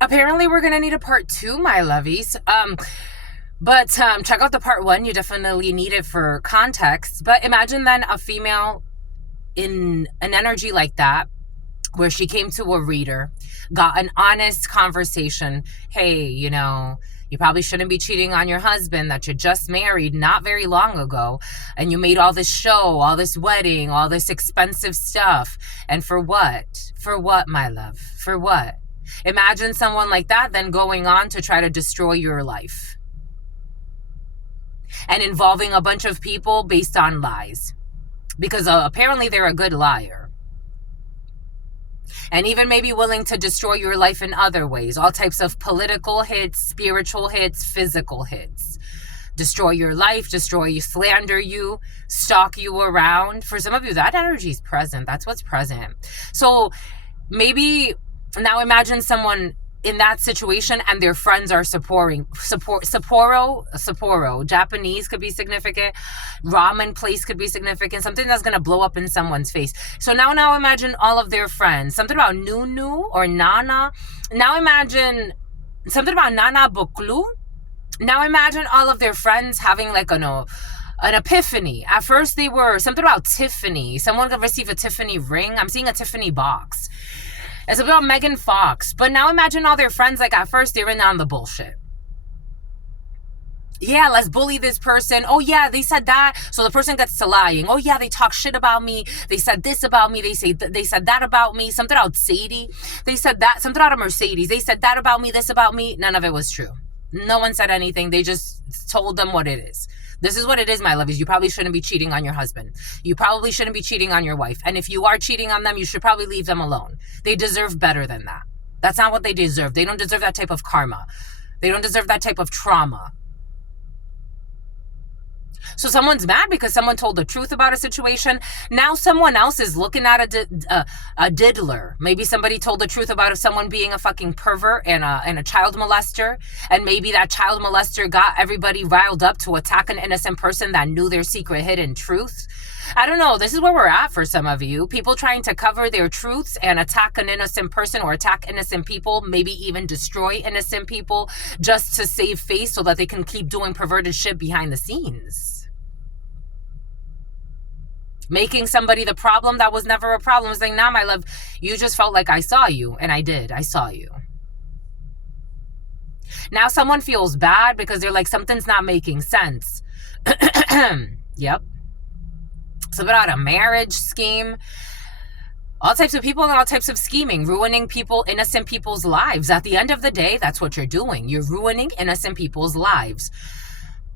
Apparently, we're going to need a part 2, my lovies. But check out the part 1. You definitely need it for context. But imagine then a female in an energy like that, where she came to a reader, got an honest conversation. Hey, you probably shouldn't be cheating on your husband that you just married not very long ago. And you made all this show, all this wedding, all this expensive stuff. And for what? For what, my love? For what? Imagine someone like that then going on to try to destroy your life and involving a bunch of people based on lies. Because apparently they're a good liar. And even maybe willing to destroy your life in other ways. All types of political hits, spiritual hits, physical hits. Destroy your life, destroy you, slander you, stalk you around. For some of you, that energy is present. That's what's present. So maybe now imagine someone in that situation and their friends are Sapporo. Japanese could be significant. Ramen place could be significant. Something that's going to blow up in someone's face. So now imagine all of their friends. Something about Nunu or Nana. Now imagine something about Nana Boklu. Now imagine all of their friends having like an epiphany. At first they were something about Tiffany. Someone could receive a Tiffany ring. I'm seeing a Tiffany box. It's about Megan Fox. But now imagine all their friends, like at first they were in on the bullshit. Yeah, let's bully this person. Oh yeah, they said that. So the person gets to lying. Oh yeah, they talk shit about me. They said this about me. They said that about me. Something about Sadie. They said that. Something out of Mercedes. They said that about me, this about me. None of it was true. No one said anything. They just told them what it is. This is what it is, my lovies. You probably shouldn't be cheating on your husband. You probably shouldn't be cheating on your wife. And if you are cheating on them, you should probably leave them alone. They deserve better than that. That's not what they deserve. They don't deserve that type of karma. They don't deserve that type of trauma. So someone's mad because someone told the truth about a situation. Now someone else is looking at a diddler. Maybe somebody told the truth about someone being a fucking pervert and a child molester. And maybe that child molester got everybody riled up to attack an innocent person that knew their secret hidden truth. I don't know. This is where we're at for some of you. People trying to cover their truths and attack an innocent person or attack innocent people, maybe even destroy innocent people just to save face so that they can keep doing perverted shit behind the scenes. Making somebody the problem that was never a problem. Saying, nah, my love, you just felt like I saw you. And I did. I saw you. Now someone feels bad because they're like, something's not making sense. Yep. Something about a marriage scheme. All types of people and all types of scheming. Ruining people, innocent people's lives. At the end of the day, that's what you're doing. You're ruining innocent people's lives.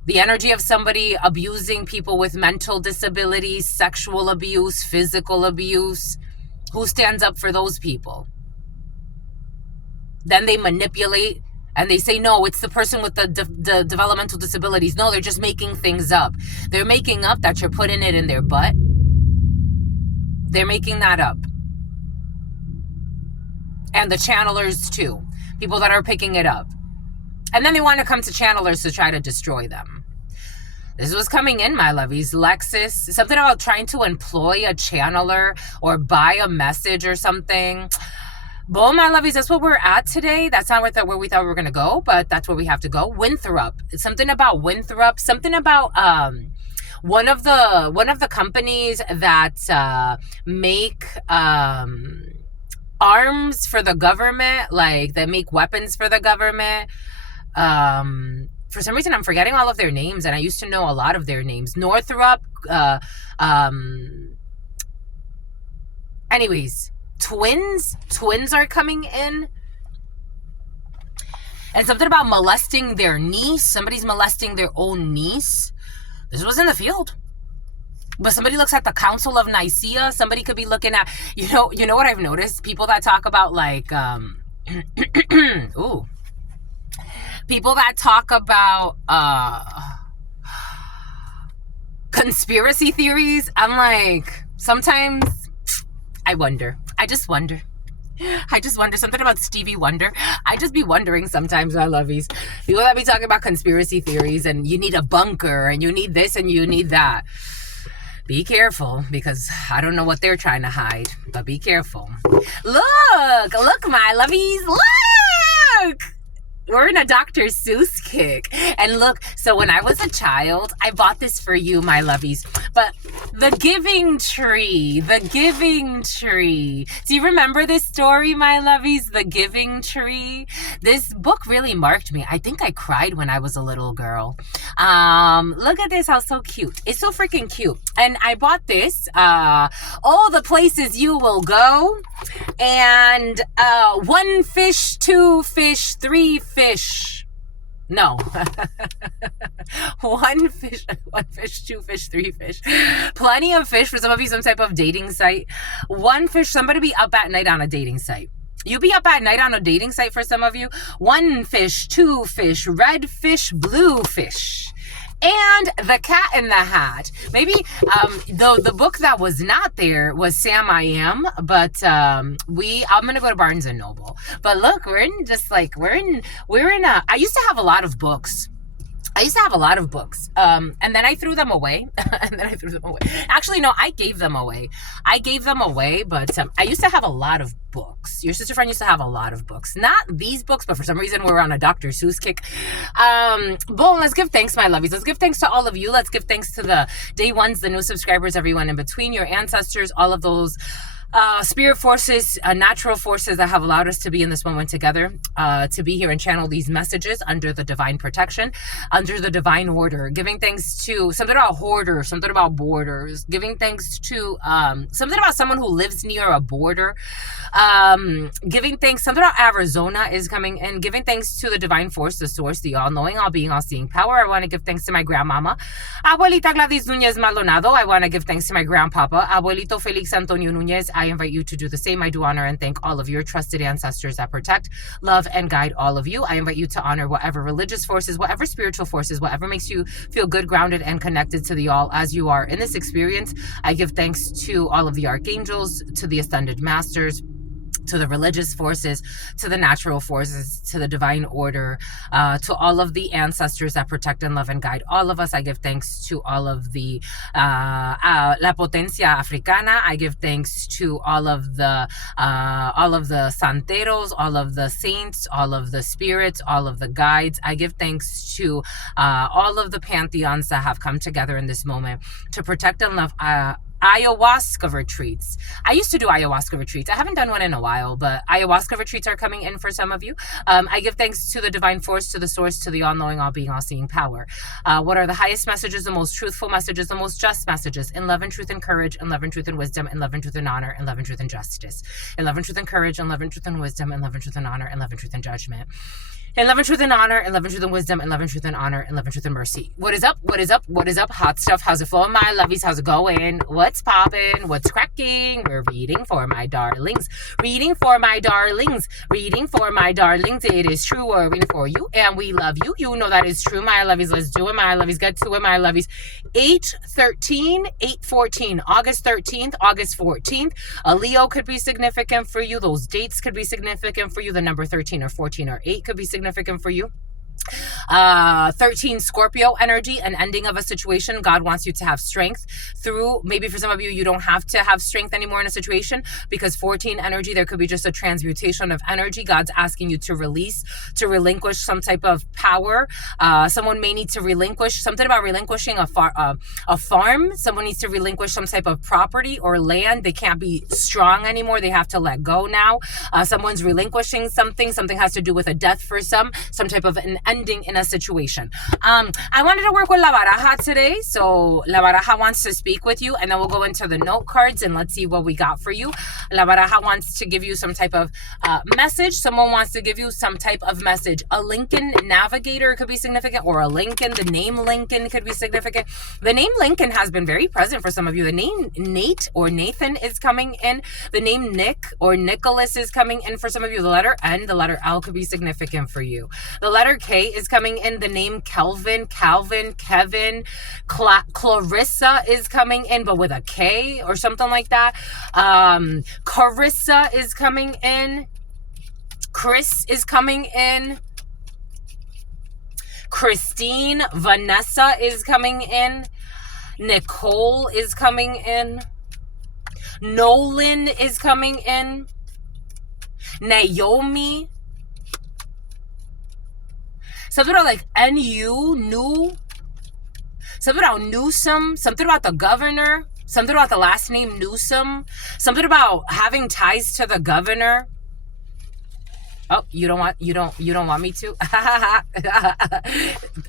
The energy of somebody abusing people with mental disabilities, sexual abuse, physical abuse. Who stands up for those people? Then they manipulate and they say, no, it's the person with the developmental disabilities. No, they're just making things up. They're making up that you're putting it in their butt. They're making that up. And the channelers too. People that are picking it up. And then they want to come to channelers to try to destroy them. This was coming in, my lovies. Lexus, something about trying to employ a channeler or buy a message or something. Boom, my lovies, that's what we're at today. That's not where we thought we were going to go, but that's where we have to go. Winthrop. It's something about Winthrop. Something about one of the companies that make arms for the government, like they make weapons for the government. For some reason I'm forgetting all of their names, and I used to know a lot of their names. Northrop, anyways, twins are coming in. And something about molesting their niece. Somebody's molesting their own niece. This was in the field. But somebody looks at the Council of Nicaea. Somebody could be looking at, you know what I've noticed? People that talk about like, ooh. People that talk about conspiracy theories. I'm like, sometimes I wonder. I just wonder something about Stevie Wonder. I just be wondering sometimes, my lovies. People that be talking about conspiracy theories and you need a bunker and you need this and you need that. Be careful, because I don't know what they're trying to hide, but be careful. Look, my lovies, look! We're in a Dr. Seuss kick. And look, so when I was a child, I bought this for you, my lovies. But the giving tree, the giving tree. Do you remember this story, my lovies? The giving tree. This book really marked me. I think I cried when I was a little girl. Look at this, how so cute. It's so freaking cute. And I bought this, all the places you will go. And 1 fish, 2 fish, 3 fish. No. 1 fish, 2 fish, 3 fish. Plenty of fish for some of you, some type of dating site. 1 fish, somebody be up at night on a dating site. You be up at night on a dating site for some of you. 1 fish, 2 fish, red fish, blue fish. And The Cat in the Hat. Maybe the book that was not there was Sam I Am, but I'm gonna go to Barnes and Noble. But look, we're in a I used to have a lot of books. And then I threw them away. Actually, no, I gave them away. But I used to have a lot of books. Your sister friend used to have a lot of books. Not these books, but for some reason we're on a Dr. Seuss kick. Boom, let's give thanks, my lovies. Let's give thanks to all of you. Let's give thanks to the day ones, the new subscribers, everyone in between, your ancestors, all of those spirit forces, natural forces that have allowed us to be in this moment together, to be here and channel these messages under the divine protection, under the divine order, giving thanks to something about hoarders, something about borders, giving thanks to something about someone who lives near a border, giving thanks, something about Arizona is coming in, giving thanks to the divine force, the source, the all-knowing, all-being, all-seeing power. I want to give thanks to my grandmama, Abuelita Gladys Nunez Maldonado. I want to give thanks to my grandpapa, Abuelito Felix Antonio Nunez. I invite you to do the same. I do honor and thank all of your trusted ancestors that protect, love, and guide all of you. I invite you to honor whatever religious forces, whatever spiritual forces, whatever makes you feel good, grounded, and connected to the all as you are in this experience. I give thanks to all of the archangels, to the ascended masters, to the religious forces, to the natural forces, to the divine order, to all of the ancestors that protect and love and guide all of us. I give thanks to all of the La Potencia Africana. I give thanks to all of the santeros, all of the saints, all of the spirits, all of the guides. I give thanks to all of the pantheons that have come together in this moment to protect and love ayahuasca retreats. I used to do ayahuasca retreats. I haven't done one in a while, but ayahuasca retreats are coming in for some of you. I give thanks to the divine force, to the source, to the all-knowing, all-being, all-seeing power. What are the highest messages, the most truthful messages, the most just messages? In love and truth and courage, in love and truth and wisdom, in love and truth and honor, in love and truth and justice. In love and truth and courage, in love and truth and wisdom, in love and truth and honor, in love and truth and judgment. In love and truth and honor, in love and truth and wisdom, in love and truth and honor, in love and truth and mercy. What is up? What is up? What is up? Hot stuff. How's it flowing, my lovies? How's it going? What's popping? What's cracking? We're reading for my darlings. Reading for my darlings. Reading for my darlings. It is true. We're reading for you, and we love you. You know that is true, my lovies. Let's do it, my lovies. Get to it, my lovies. 8/13, 8/14, August 13th, August 14th. A Leo could be significant for you. Those dates could be significant for you. The number 13 or 14 or 8 could be significant for you. 13 Scorpio energy, an ending of a situation. God wants you to have strength through, maybe for some of you, you don't have to have strength anymore in a situation, because 14 energy, there could be just a transmutation of energy. God's asking you to release, to relinquish some type of power. Someone may need to relinquish something about relinquishing a farm. Someone needs to relinquish some type of property or land. They can't be strong anymore. They have to let go now. Someone's relinquishing something. Something has to do with a death for some type of an ending in a situation. I wanted to work with La Baraja today, so La Baraja wants to speak with you, and then we'll go into the note cards and let's see what we got for you. La Baraja wants to give you some type of message. Someone wants to give you some type of message. A Lincoln Navigator could be significant, or a Lincoln. The name Lincoln could be significant. The name Lincoln has been very present for some of you. The name Nate or Nathan is coming in. The name Nick or Nicholas is coming in for some of you. The letter N, the letter L could be significant for you. The letter K is coming in. The name Kelvin, Calvin, Kevin, Clarissa is coming in, but with a K or something like that. Carissa is coming in. Chris is coming in. Christine, Vanessa is coming in. Nicole is coming in. Nolan is coming in. Naomi. Something about like NU, new. Something about Newsom. Something about the governor. Something about the last name Newsom. Something about having ties to the governor. Oh, you don't want me to?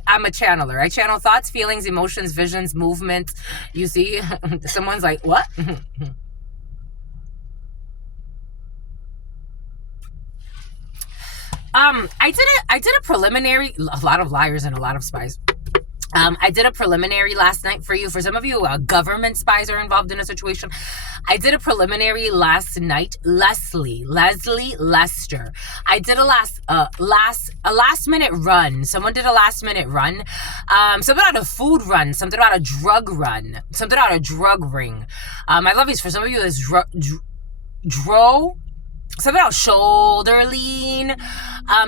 I'm a channeler. I channel thoughts, feelings, emotions, visions, movements. You see, someone's like, what? I did a preliminary, a lot of liars and a lot of spies. I did a preliminary last night for you. For some of you, government spies are involved in a situation. I did a preliminary last night. Leslie Lester. I did a last minute run. Someone did a last minute run. Something about a food run. Something about a drug run. Something about a drug ring. My lovies, for some of you, is something about shoulder lean.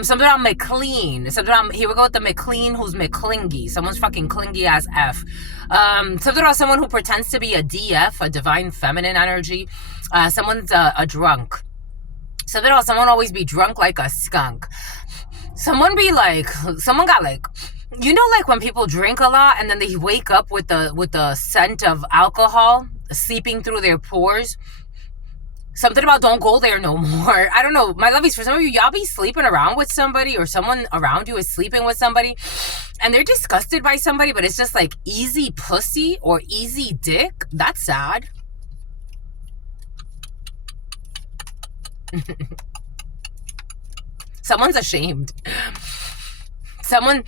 Something about McLean. Something about, here we go with the McLean who's McClingy. Someone's fucking clingy as F. Something about someone who pretends to be a DF, a divine feminine energy. Someone's a drunk. Something about someone always be drunk like a skunk. Someone got like, you know, like when people drink a lot and then they wake up with the scent of alcohol seeping through their pores. Something about don't go there no more. I don't know. My lovies, for some of you, y'all be sleeping around with somebody or someone around you is sleeping with somebody and they're disgusted by somebody, but it's just like easy pussy or easy dick. That's sad. Someone's ashamed. Someone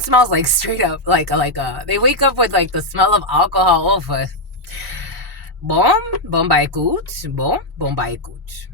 smells like straight up, they wake up with like the smell of alcohol over. Bom ba écoute. Bom ba écoute.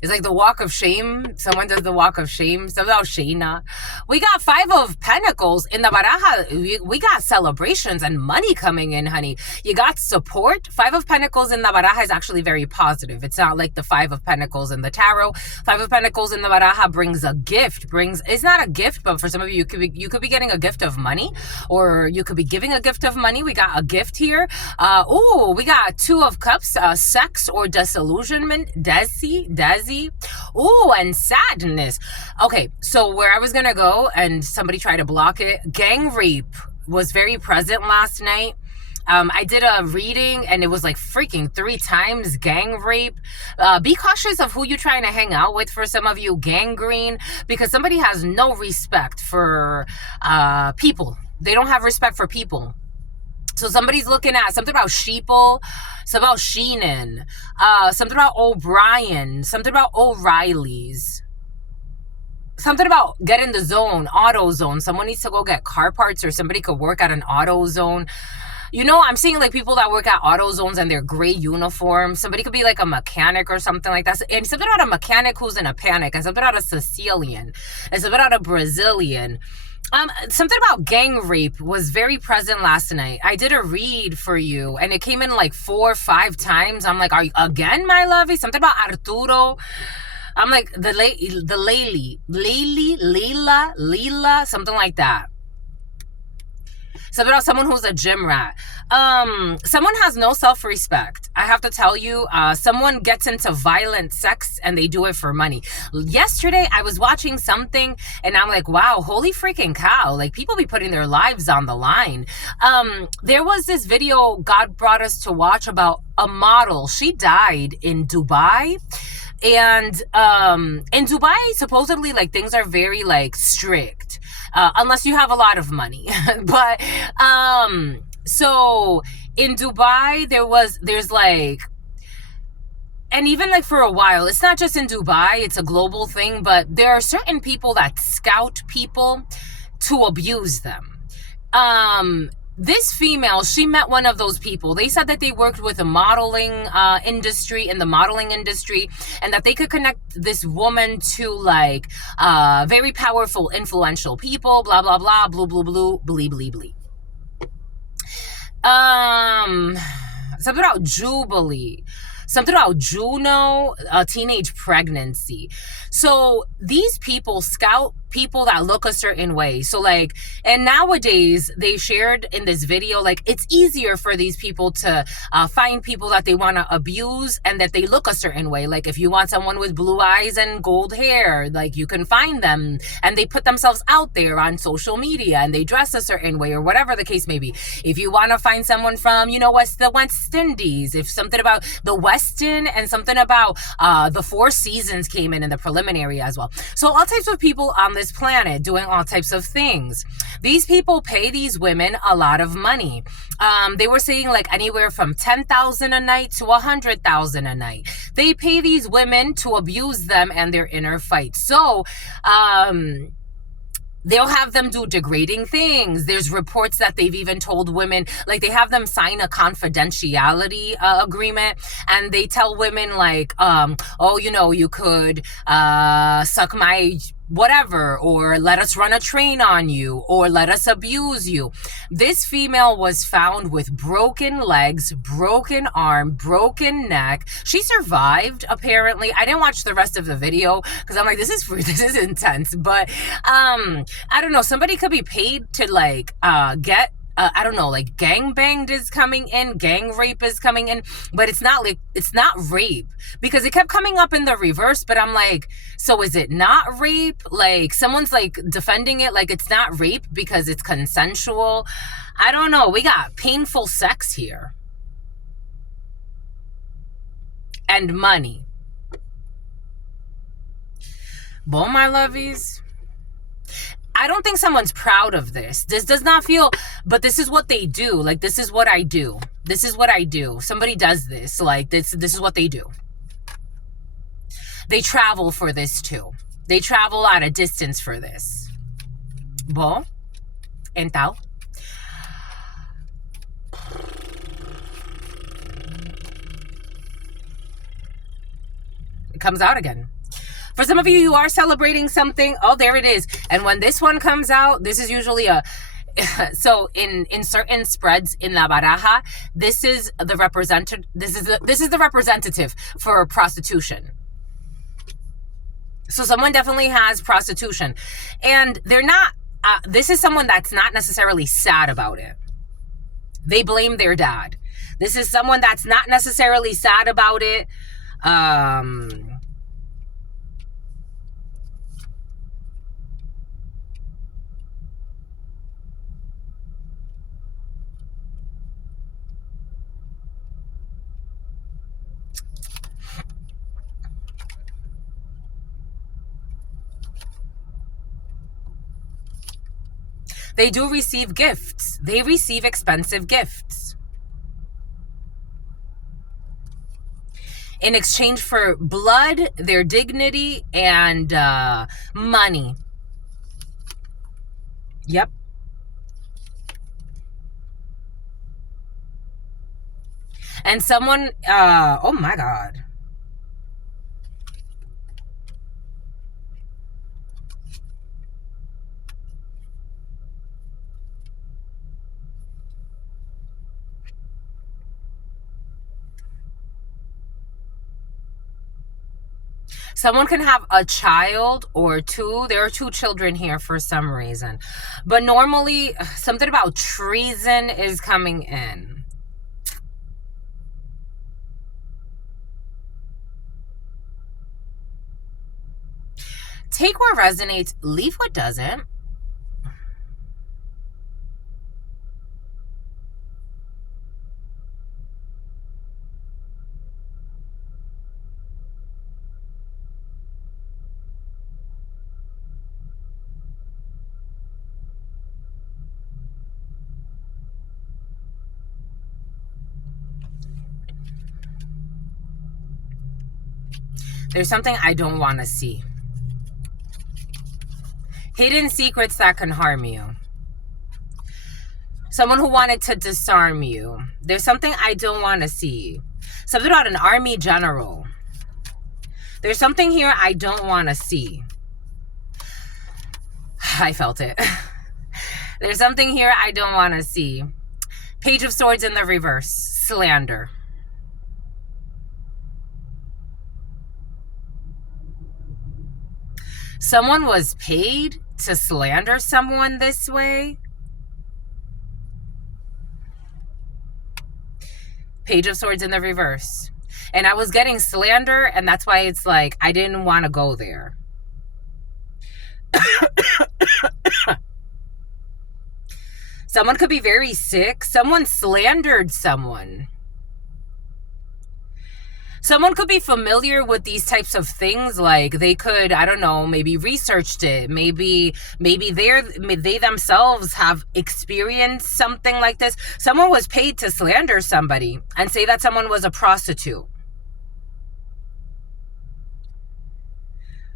It's like the walk of shame. Someone does the walk of shame. Something about Shayna. We got 5 of Pentacles in the baraja. We got celebrations and money coming in, honey. You got support. 5 of Pentacles in the baraja is actually very positive. It's not like the 5 of Pentacles in the tarot. 5 of Pentacles in the baraja brings a gift. It's not a gift, but for some of you, you could be getting a gift of money, or you could be giving a gift of money. We got a gift here. We got 2 of Cups. Sex or disillusionment. Desi. Ooh, and sadness. Okay, so where I was gonna go and somebody tried to block it, gang rape was very present last night. I did a reading and it was like freaking 3 times gang rape. Be cautious of who you're trying to hang out with. For some of you, gangrene, because somebody has no respect for people. They don't have respect for people. So somebody's looking at something about sheeple, something about Sheenan, something about O'Brien, something about O'Reilly's, something about get in the zone, auto zone. Someone needs to go get car parts, or somebody could work at an auto zone. You know, I'm seeing like people that work at auto zones and their gray uniforms. Somebody could be like a mechanic or something like that. And something about a mechanic who's in a panic, and something about a Sicilian, and something about a Brazilian. Something about gang rape was very present last night. I did a read for you and it came in like 4 or 5 times. I'm like, are you again, my lovey? Something about Arturo. I'm like, Leila, something like that. Something about someone who's a gym rat. Someone has no self-respect. I have to tell you, someone gets into violent sex and they do it for money. Yesterday, I was watching something and I'm like, wow, holy freaking cow. Like, people be putting their lives on the line. There was this video God brought us to watch about a model. She died in Dubai. And in Dubai, supposedly, like, things are very, like, strict. Unless you have a lot of money. But, so in Dubai, there's like, and even like for a while, it's not just in Dubai, it's a global thing, but there are certain people that scout people to abuse them. This female, she met one of those people. They said that they worked with a modeling industry, in the modeling industry, and that they could connect this woman to like very powerful, influential people, blah, blah, blah, blue, blue, blue, blee, blee, blee. Something about Jubilee. something about Juno, a teenage pregnancy. So these people scout people that look a certain way. So like, and nowadays they shared in this video, like it's easier for these people to find people that they want to abuse and that they look a certain way. Like if you want someone with blue eyes and gold hair, like you can find them, and they put themselves out there on social media and they dress a certain way or whatever the case may be. If you want to find someone from, you know, the West Indies, if something about the Westin and something about the Four Seasons came in the preliminary as well. So all types of people on this planet doing all types of things. These people pay these women a lot of money. They were saying like anywhere from $10,000 a night to $100,000 a night. They pay these women to abuse them and their inner fight. So, they'll have them do degrading things. There's reports that they've even told women, like they have them sign a confidentiality agreement, and they tell women like, oh, you know, you could suck my whatever, or let us run a train on you, or let us abuse you. This female was found with broken legs, broken arm, broken neck. She survived, apparently. I didn't watch the rest of the video because I'm like, this is intense. But I don't know, somebody could be paid to like get I don't know, like gang banged is coming in, gang rape is coming in, but it's not rape, because it kept coming up in the reverse. But I'm like, so is it not rape? Like someone's like defending it like it's not rape because it's consensual. I don't know. We got painful sex here. And money. Bon, my lovies. I don't think someone's proud of this. This does not feel, but this is what they do. Like, this is what I do. This is what I do. Somebody does this. Like, this is what they do. They travel for this too. They travel at a distance for this. Bom, então. It comes out again. For some of you, you are celebrating something. Oh, there it is. And when this one comes out, this is usually a... So in certain spreads in La Baraja, this is the representative for prostitution. So someone definitely has prostitution. And they're not... this is someone that's not necessarily sad about it. They blame their dad. This is someone that's not necessarily sad about it. They do receive gifts. They receive expensive gifts in exchange for blood, their dignity, and money. Yep. And someone, oh my God. Someone can have a child or two. There are two children here for some reason. But normally, something about treason is coming in. Take what resonates, leave what doesn't. There's something I don't want to see. Hidden secrets that can harm you. Someone who wanted to disarm you. There's something I don't want to see. Something about an army general. There's something here I don't want to see. I felt it. There's something here I don't want to see. Page of Swords in the reverse. Slander. Someone was paid to slander someone this way. Page of Swords in the reverse. And I was getting slander, and that's why it's like I didn't want to go there. Someone could be very sick. Someone slandered someone. Someone could be familiar with these types of things. Like they could, I don't know, maybe researched it. Maybe they themselves have experienced something like this. Someone was paid to slander somebody and say that someone was a prostitute.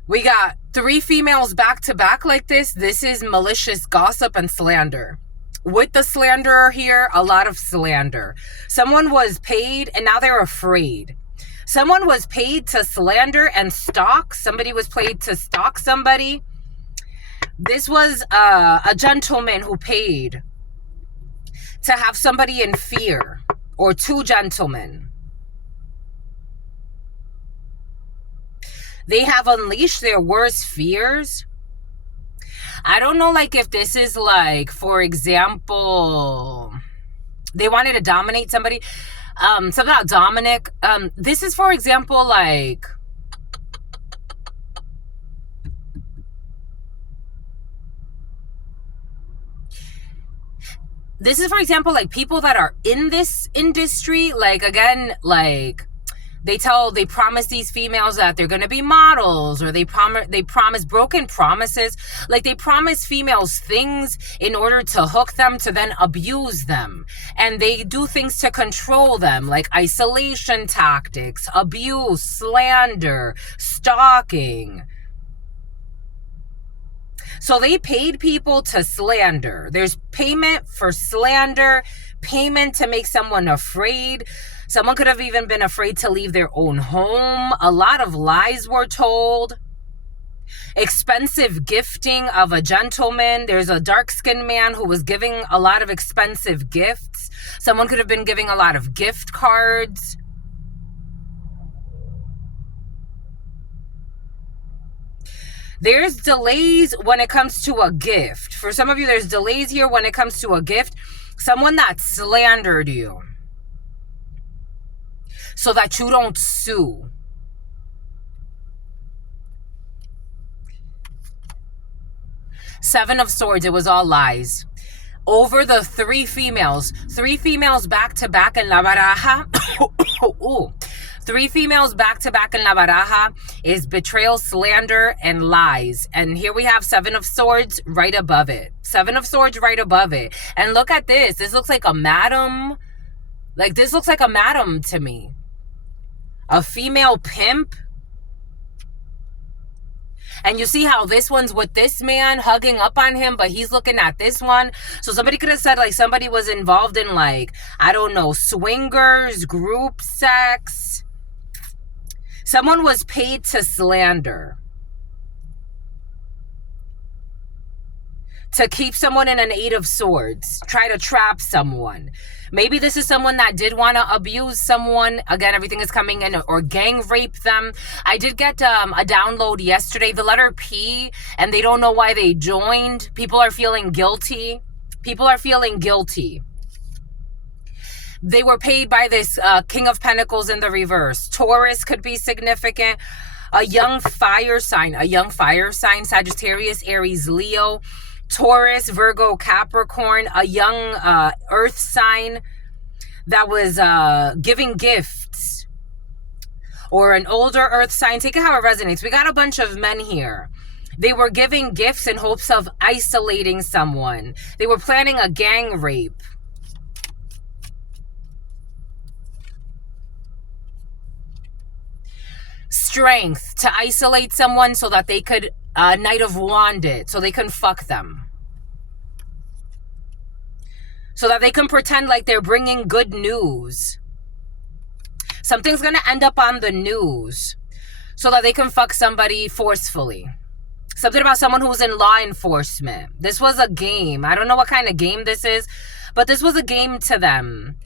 We got 3 females back to back like this. This is malicious gossip and slander. With the slanderer here, a lot of slander. Someone was paid and now they're afraid. Someone was paid to slander and stalk. Somebody was paid to stalk somebody. This was a gentleman who paid to have somebody in fear, or 2 gentlemen. They have unleashed their worst fears. I don't know, like, if this is like, for example, they wanted to dominate somebody. Something about Dominic. This is, for example, like, people that are in this industry, like, again, like, they promise these females that they're going to be models, or they promise broken promises. Like they promise females things in order to hook them, to then abuse them. And they do things to control them, like isolation tactics, abuse, slander, stalking. So they paid people to slander. There's payment for slander, payment to make someone afraid. Someone could have even been afraid to leave their own home. A lot of lies were told. Expensive gifting of a gentleman. There's a dark-skinned man who was giving a lot of expensive gifts. Someone could have been giving a lot of gift cards. There's delays when it comes to a gift. For some of you, there's delays here when it comes to a gift. Someone that slandered you so that you don't sue. Seven of Swords, it was all lies. Over the 3 females back to back in La Baraja. Ooh. 3 females back to back in La Baraja is betrayal, slander, and lies. And here we have 7 of Swords right above it. 7 of Swords right above it. And look at this. This looks like a madam. Like, this looks like a madam to me. A female pimp. And you see how this one's with this man hugging up on him, but he's looking at this one. So somebody could have said, like, somebody was involved in, like, I don't know, swingers, group sex. Someone was paid to slander. To keep someone in an 8 of Swords. Try to trap someone. Maybe this is someone that did want to abuse someone. Again, everything is coming in. Or gang rape them. I did get a download yesterday. The letter P. And they don't know why they joined. People are feeling guilty. People are feeling guilty. They were paid by this King of Pentacles in the reverse. Taurus could be significant. A young fire sign. Sagittarius, Aries, Leo. Taurus, Virgo, Capricorn, a young earth sign that was giving gifts, or an older earth sign. Take it how it resonates. We got a bunch of men here. They were giving gifts in hopes of isolating someone. They were planning a gang rape. Strength to isolate someone so that they could Knight of Wand it, so they can fuck them. So that they can pretend like they're bringing good news. Something's going to end up on the news so that they can fuck somebody forcefully. Something about someone who's in law enforcement. This was a game. I don't know what kind of game this is, but this was a game to them.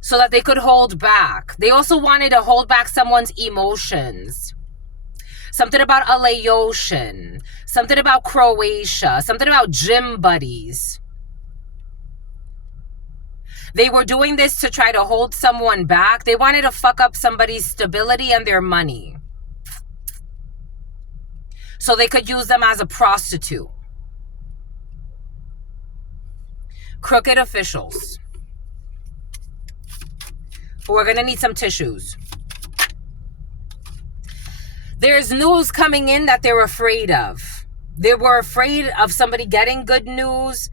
So that they could hold back. They also wanted to hold back someone's emotions. something about a Laotian, something about Croatia, something about gym buddies. They were doing this to try to hold someone back. They wanted to fuck up somebody's stability and their money, so they could use them as a prostitute. Crooked officials. We're going to need some tissues. There's news coming in that they're afraid of. They were afraid of somebody getting good news.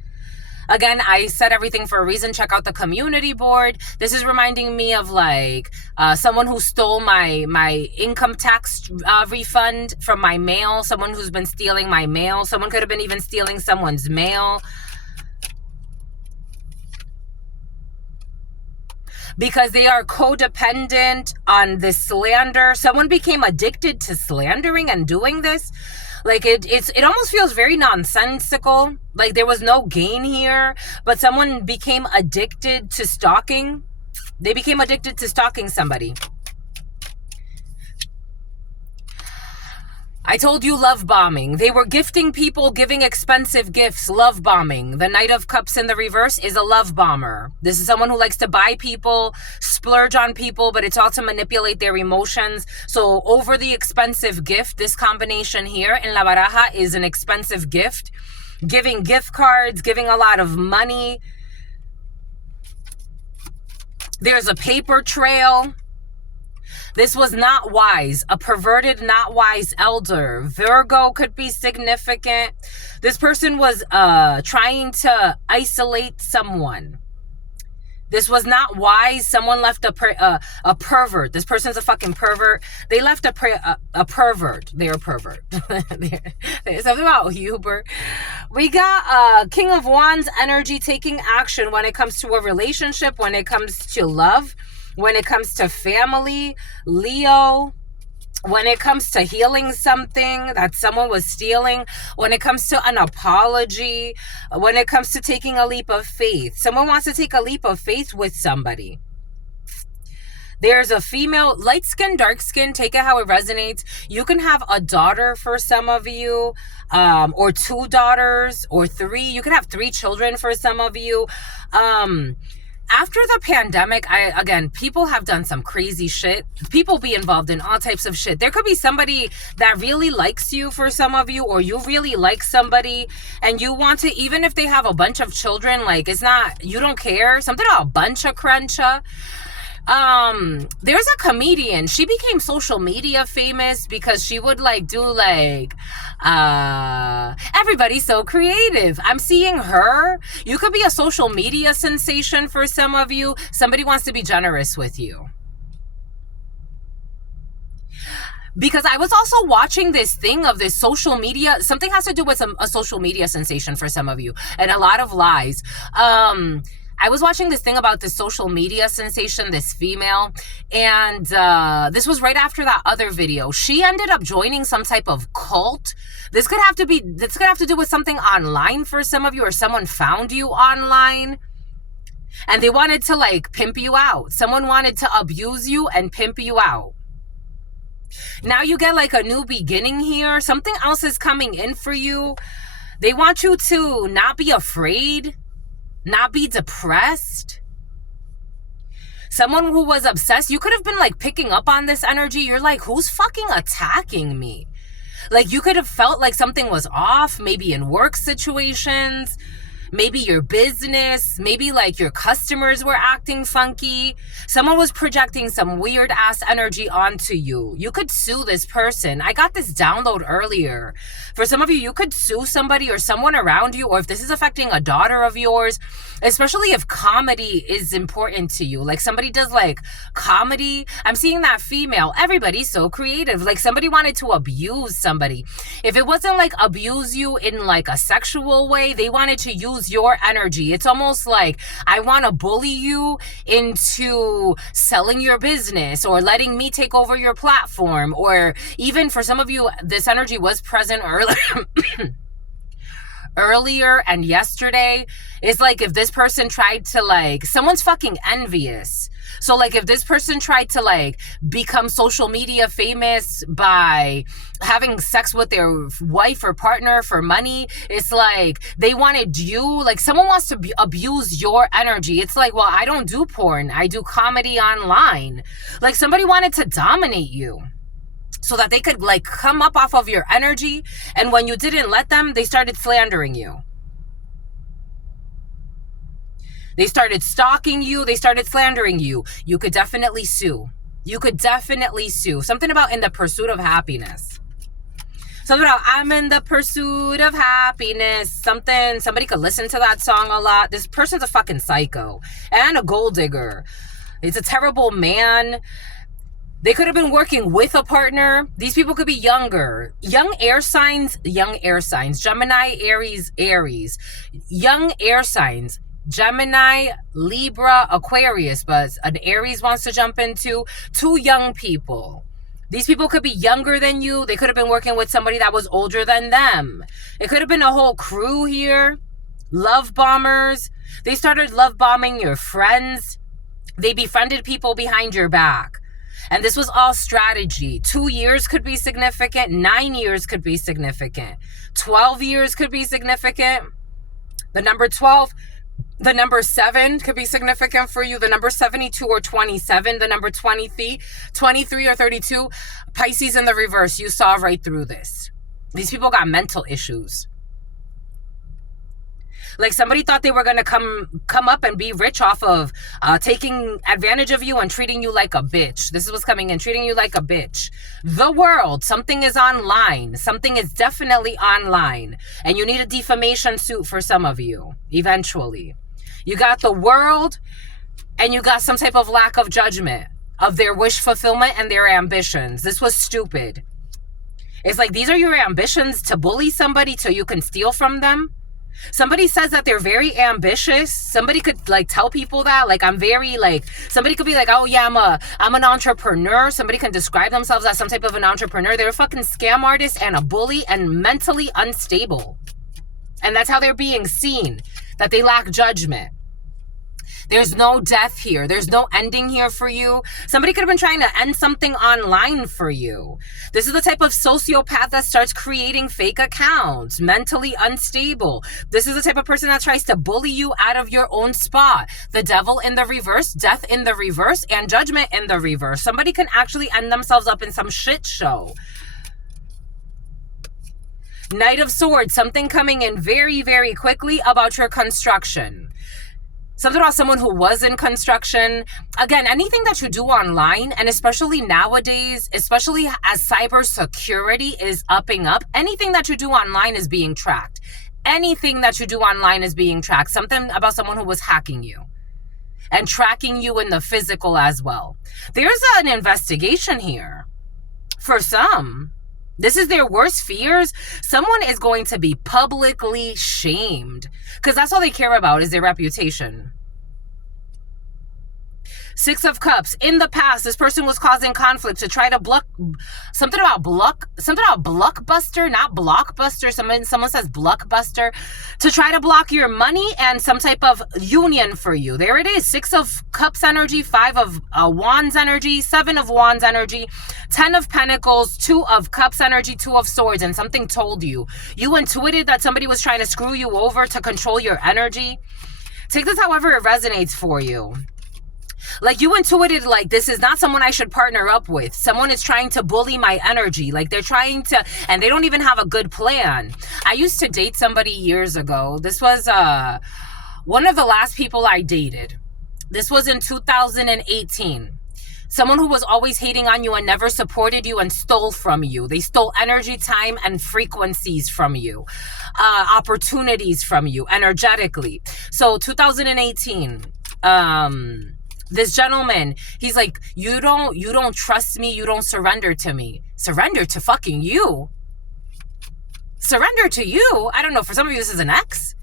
Again, I said everything for a reason. Check out the community board. This is reminding me of like someone who stole my income tax refund from my mail. Someone who's been stealing my mail. Someone could have been even stealing someone's mail. Because they are codependent on this slander. Someone became addicted to slandering and doing this. Like it almost feels very nonsensical. Like there was no gain here, but someone became addicted to stalking. They became addicted to stalking somebody. I told you love bombing. They were gifting people, giving expensive gifts, love bombing. The Knight of Cups in the reverse is a love bomber. This is someone who likes to buy people, splurge on people, but it's all to manipulate their emotions. So over the expensive gift, this combination here in La Baraja is an expensive gift. Giving gift cards, giving a lot of money. There's a paper trail. This was not wise. A perverted, not wise elder. Virgo could be significant. This person was trying to isolate someone. This was not wise. Someone left a pervert. This person's a fucking pervert. They left a pervert. They're a pervert. There's something about Huber. We got King of Wands energy taking action when it comes to a relationship, when it comes to love, when it comes to family, Leo, when it comes to healing something that someone was stealing, when it comes to an apology, when it comes to taking a leap of faith. Someone wants to take a leap of faith with somebody. There's a female, light skin, dark skin, take it how it resonates. You can have a daughter for some of you, or 2 daughters, or 3. You could have 3 children for some of you. After the pandemic, again, people have done some crazy shit. People be involved in all types of shit. There could be somebody that really likes you for some of you, or you really like somebody, and you want to, even if they have a bunch of children, like it's not, you don't care. Something about a bunch of cruncha. There's a comedian. She became social media famous because she would like do like everybody's so creative. I'm seeing her. You could be a social media sensation for some of you. Somebody wants to be generous with you. Because I was also watching this thing of this social media. Something has to do with a social media sensation for some of you, and a lot of lies. I was watching this thing about this social media sensation, this female, and this was right after that other video. She ended up joining some type of cult. This could have to do with something online for some of you, or someone found you online and they wanted to like pimp you out. Someone wanted to abuse you and pimp you out. Now you get like a new beginning here. Something else is coming in for you. They want you to not be afraid, not be depressed. Someone who was obsessed, you could have been like picking up on this energy. You're like, who's fucking attacking me? Like you could have felt like something was off, maybe in work situations, maybe your business, maybe like your customers were acting funky. Someone was projecting some weird ass energy onto you. You could sue this person. I got this download earlier. For some of you, you could sue somebody or someone around you, or if this is affecting a daughter of yours, especially if comedy is important to you. Like somebody does like comedy. I'm seeing that female. Everybody's so creative. Like somebody wanted to abuse somebody. If it wasn't like abuse you in like a sexual way, they wanted to use your energy. It's almost like I want to bully you into selling your business or letting me take over your platform. Or even for some of you, this energy was present earlier and yesterday. It's like if this person tried to like, someone's fucking envious. So like if this person tried to like become social media famous by having sex with their wife or partner for money, it's like they wanted you, like someone wants to abuse your energy. It's like, well, I don't do porn, I do comedy online. Like somebody wanted to dominate you so that they could like come up off of your energy, and when you didn't let them, they started slandering you. They started stalking you. They started slandering you. You could definitely sue. You could definitely sue. Something about in the pursuit of happiness. Something about I'm in the pursuit of happiness. Somebody could listen to that song a lot. This person's a fucking psycho and a gold digger. It's a terrible man. They could have been working with a partner. These people could be younger. Young air signs. Gemini, Aries. Young air signs. Gemini, Libra, Aquarius, but an Aries wants to jump into. Two young people. These people could be younger than you. They could have been working with somebody that was older than them. It could have been a whole crew here. Love bombers. They started love bombing your friends. They befriended people behind your back. And this was all strategy. 2 years could be significant. 9 years could be significant. 12 years could be significant. The number 12, the number 7 could be significant for you. The number 72 or 27. The number 23 or 32. Pisces in the reverse. You saw right through this. These people got mental issues. Like somebody thought they were going to come up and be rich off of taking advantage of you and treating you like a bitch. This is what's coming in, treating you like a bitch. The world, something is online. Something is definitely online. And you need a defamation suit for some of you, eventually. You got the world, and you got some type of lack of judgment of their wish fulfillment and their ambitions. This was stupid. It's like, these are your ambitions to bully somebody till you can steal from them? Somebody says that they're very ambitious. Somebody could like tell people that, like, I'm very like, somebody could be like, oh yeah, I'm an entrepreneur. Somebody can describe themselves as some type of an entrepreneur. They're a fucking scam artist and a bully and mentally unstable. And that's how they're being seen, that they lack judgment. There's no death here. There's no ending here for you. Somebody could have been trying to end something online for you. This is the type of sociopath that starts creating fake accounts, mentally unstable. This is the type of person that tries to bully you out of your own spot. The devil in the reverse, death in the reverse, and judgment in the reverse. Somebody can actually end themselves up in some shit show. Knight of Swords, something coming in very, very quickly about your construction. Something about someone who was in construction. Again, anything that you do online, and especially nowadays, especially as cybersecurity is upping up, anything that you do online is being tracked. Anything that you do online is being tracked. Something about someone who was hacking you and tracking you in the physical as well. There's an investigation here for some. This is their worst fears. Someone is going to be publicly shamed because that's all they care about is their reputation. 6 of Cups. In the past, this person was causing conflict to try to something about blockbuster, not blockbuster. Someone says blockbuster, to try to block your money and some type of union for you. There it is. 6 of Cups energy, 5 of Wands energy, 7 of Wands energy, 10 of Pentacles, 2 of Cups energy, 2 of Swords, and something told you. You intuited that somebody was trying to screw you over to control your energy. Take this however it resonates for you. Like you intuited, like, this is not someone I should partner up with. Someone is trying to bully my energy. Like they're trying to, and they don't even have a good plan. I used to date somebody years ago. This was one of the last people I dated. This was in 2018. Someone who was always hating on you and never supported you and stole from you. They stole energy, time, and frequencies from you. Opportunities from you energetically. So 2018, this gentleman, he's like, you don't trust me. You don't surrender to me. Surrender to fucking you. Surrender to you. I don't know. For some of you, this is an ex.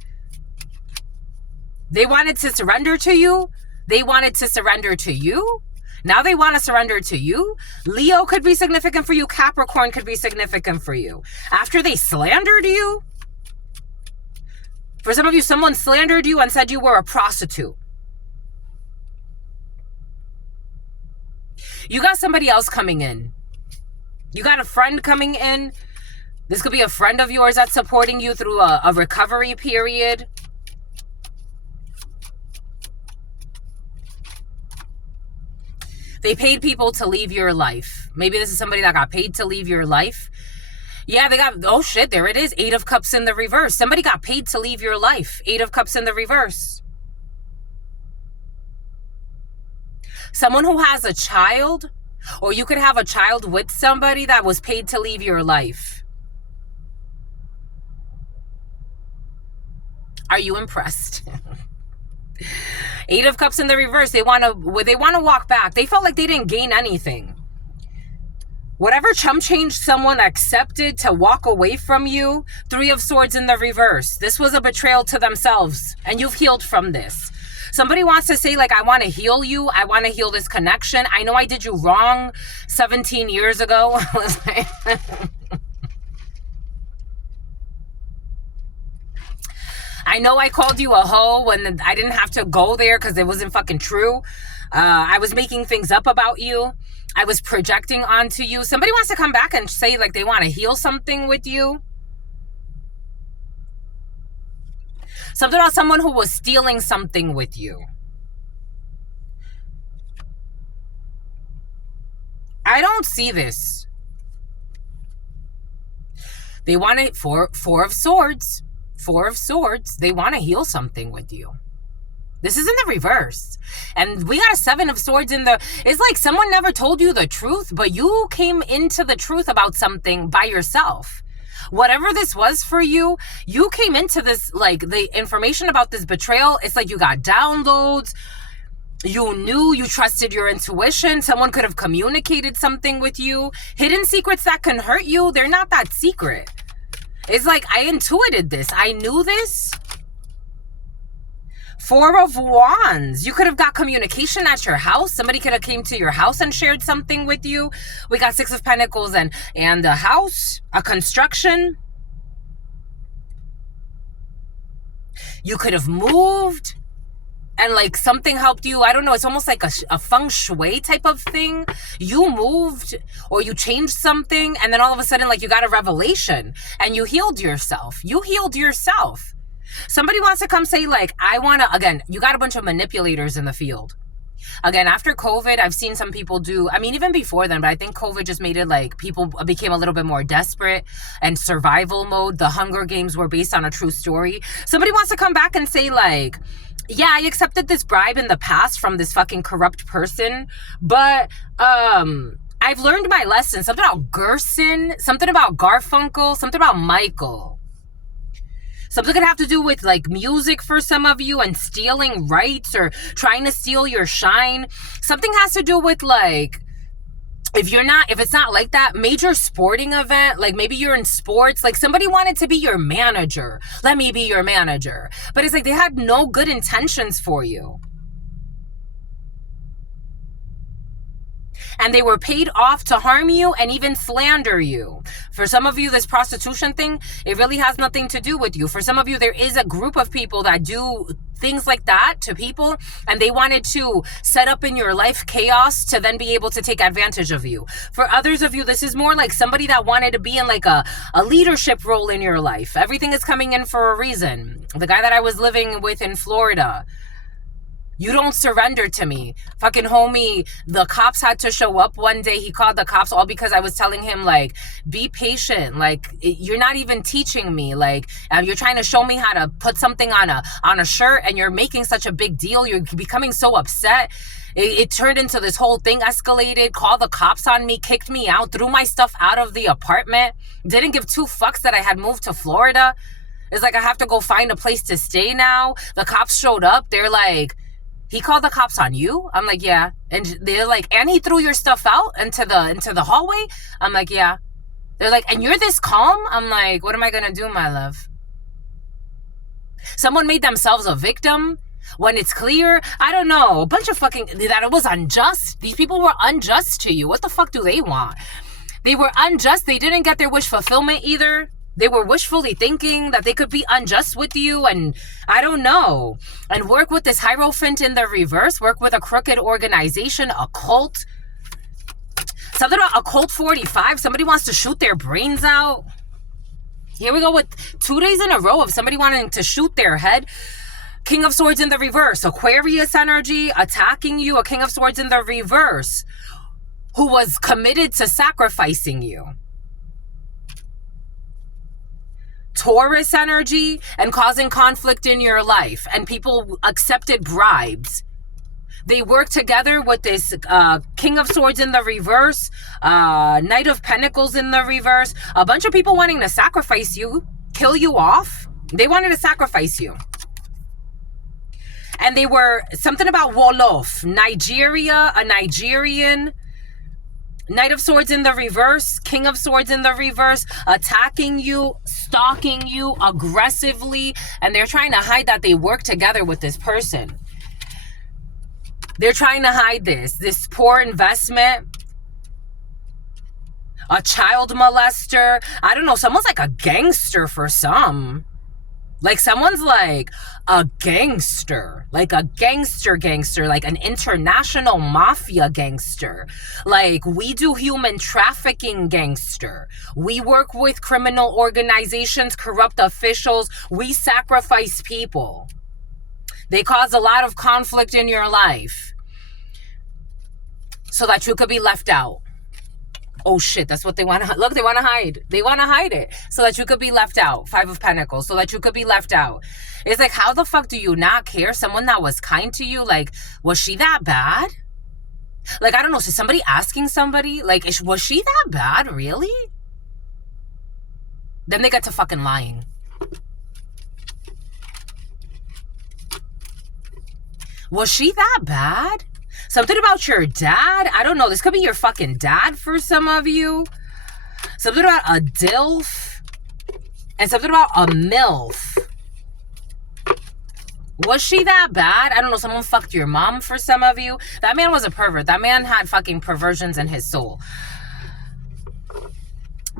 They wanted to surrender to you. They wanted to surrender to you. Now they want to surrender to you. Leo could be significant for you. Capricorn could be significant for you. After they slandered you. For some of you, someone slandered you and said you were a prostitute. You got somebody else coming in. You got a friend coming in. This could be a friend of yours that's supporting you through a recovery period. They paid people to leave your life. Maybe this is somebody that got paid to leave your life. Yeah, they got, oh shit, there it is. 8 of Cups in the reverse. Somebody got paid to leave your life. 8 of Cups in the reverse. Someone who has a child, or you could have a child with somebody that was paid to leave your life. Are you impressed? 8 of Cups in the reverse. They want to walk back. They felt like they didn't gain anything. Whatever chump change someone accepted to walk away from you, 3 of Swords in the reverse. This was a betrayal to themselves, and you've healed from this. Somebody wants to say, like, I want to heal you. I want to heal this connection. I know I did you wrong 17 years ago. I know I called you a hoe when I didn't have to go there because it wasn't fucking true. I was making things up about you. I was projecting onto you. Somebody wants to come back and say, like, they want to heal something with you. Something about someone who was stealing something with you. I don't see this. They want to, four of Swords. 4 of Swords. They want to heal something with you. This is in the reverse. And we got a 7 of Swords in the... It's like someone never told you the truth, but you came into the truth about something by yourself. Whatever this was for you, you came into this, like, the information about this betrayal. It's like you got downloads. You knew, you trusted your intuition. Someone could have communicated something with you. Hidden secrets that can hurt you, they're not that secret. It's like, I intuited this. I knew this. 4 of Wands. You could have got communication at your house. Somebody could have came to your house and shared something with you. We got 6 of Pentacles and a house, a construction. You could have moved and, like, something helped you. I don't know. It's almost like a feng shui type of thing. You moved or you changed something, and then all of a sudden, like, you got a revelation and you healed yourself. You healed yourself. Somebody wants to come say, like, I want to, again, you got a bunch of manipulators in the field. Again, after COVID, I've seen some people do, I mean, even before then, but I think COVID just made it like people became a little bit more desperate and survival mode. The Hunger Games were based on a true story. Somebody wants to come back and say, like, yeah, I accepted this bribe in the past from this fucking corrupt person, but I've learned my lesson. Something about Gerson, something about Garfunkel, something about Michael. Something could have to do with, like, music for some of you and stealing rights or trying to steal your shine. Something has to do with, like, if it's not like that, major sporting event, like maybe you're in sports, like somebody wanted to be your manager. Let me be your manager. But it's like they had no good intentions for you. And they were paid off to harm you and even slander you. For some of you, this prostitution thing, it really has nothing to do with you. For some of you, there is a group of people that do things like that to people, and they wanted to set up in your life chaos to then be able to take advantage of you. For others of you, this is more like somebody that wanted to be in like a leadership role in your life. Everything is coming in for a reason. The guy that I was living with in Florida, you don't surrender to me. Fucking homie, the cops had to show up one day. He called the cops all because I was telling him, like, be patient. Like, you're not even teaching me. Like, you're trying to show me how to put something on a shirt, and you're making such a big deal. You're becoming so upset. It turned into this whole thing, escalated, called the cops on me, kicked me out, threw my stuff out of the apartment. Didn't give 2 fucks that I had moved to Florida. It's like I have to go find a place to stay now. The cops showed up. They're like, he called the cops on you? I'm like, yeah. And they're like, and he threw your stuff out into the hallway? I'm like, yeah. They're like, and you're this calm? I'm like, what am I gonna do, my love? Someone made themselves a victim when it's clear. I don't know. A bunch of fucking, that it was unjust. These people were unjust to you. What the fuck do they want? They were unjust. They didn't get their wish fulfillment either. They were wishfully thinking that they could be unjust with you, and I don't know. And work with this Hierophant in the reverse, work with a crooked organization, a cult. Something about a Colt 45. Somebody wants to shoot their brains out. Here we go with 2 days in a row of somebody wanting to shoot their head. King of Swords in the reverse. Aquarius energy attacking you. A King of Swords in the reverse who was committed to sacrificing you. Taurus energy and causing conflict in your life. And people accepted bribes. They work together with this King of Swords in the reverse, Knight of Pentacles in the reverse. A bunch of people wanting to sacrifice you, kill you off. They wanted to sacrifice you. And they were something about Wolof, Nigeria, a Nigerian. Knight of Swords in the reverse, King of Swords in the reverse, attacking you, stalking you aggressively. And they're trying to hide that they work together with this person. They're trying to hide this poor investment. A child molester. I don't know. Someone's like a gangster for some. Like someone's like a gangster. Like a gangster. Like an international mafia gangster. Like we do human trafficking gangster. We work with criminal organizations, corrupt officials. We sacrifice people. They cause a lot of conflict in your life so that you could be left out. Oh shit, that's what they want to... Look, they want to hide. They want to hide it so that you could be left out. 5 of Pentacles, so that you could be left out. It's like, how the fuck do you not care? Someone that was kind to you, like, was she that bad? Like, I don't know, so somebody asking somebody, like, was she that bad, really? Then they get to fucking lying. Was she that bad? Something about your dad? I don't know. This could be your fucking dad for some of you. Something about a DILF. And something about a MILF. Was she that bad? I don't know. Someone fucked your mom for some of you. That man was a pervert. That man had fucking perversions in his soul.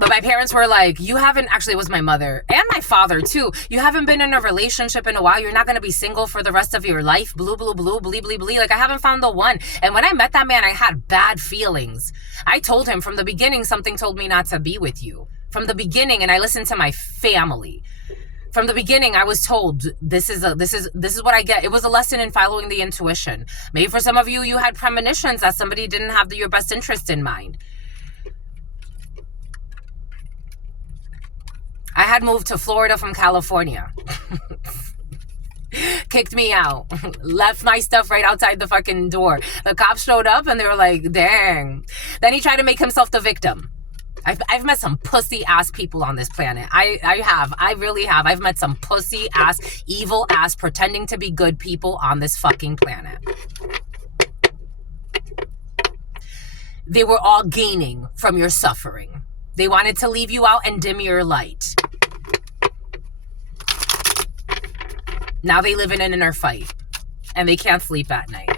But my parents were like, you haven't, actually it was my mother and my father too. You haven't been in a relationship in a while. You're not going to be single for the rest of your life. Blue, blue, blue, blee, blee, blee. Like I haven't found the one. And when I met that man, I had bad feelings. I told him from the beginning, something told me not to be with you. From the beginning, and I listened to my family. From the beginning, I was told this is what I get. It was a lesson in following the intuition. Maybe for some of you, you had premonitions that somebody didn't have your best interest in mind. I had moved to Florida from California. Kicked me out. Left my stuff right outside the fucking door. The cops showed up and they were like, dang. Then he tried to make himself the victim. I've met some pussy ass people on this planet. I really have. I've met some pussy ass, evil ass, pretending to be good people on this fucking planet. They were all gaining from your suffering. They wanted to leave you out and dim your light. Now they live in an inner fight. And they can't sleep at night.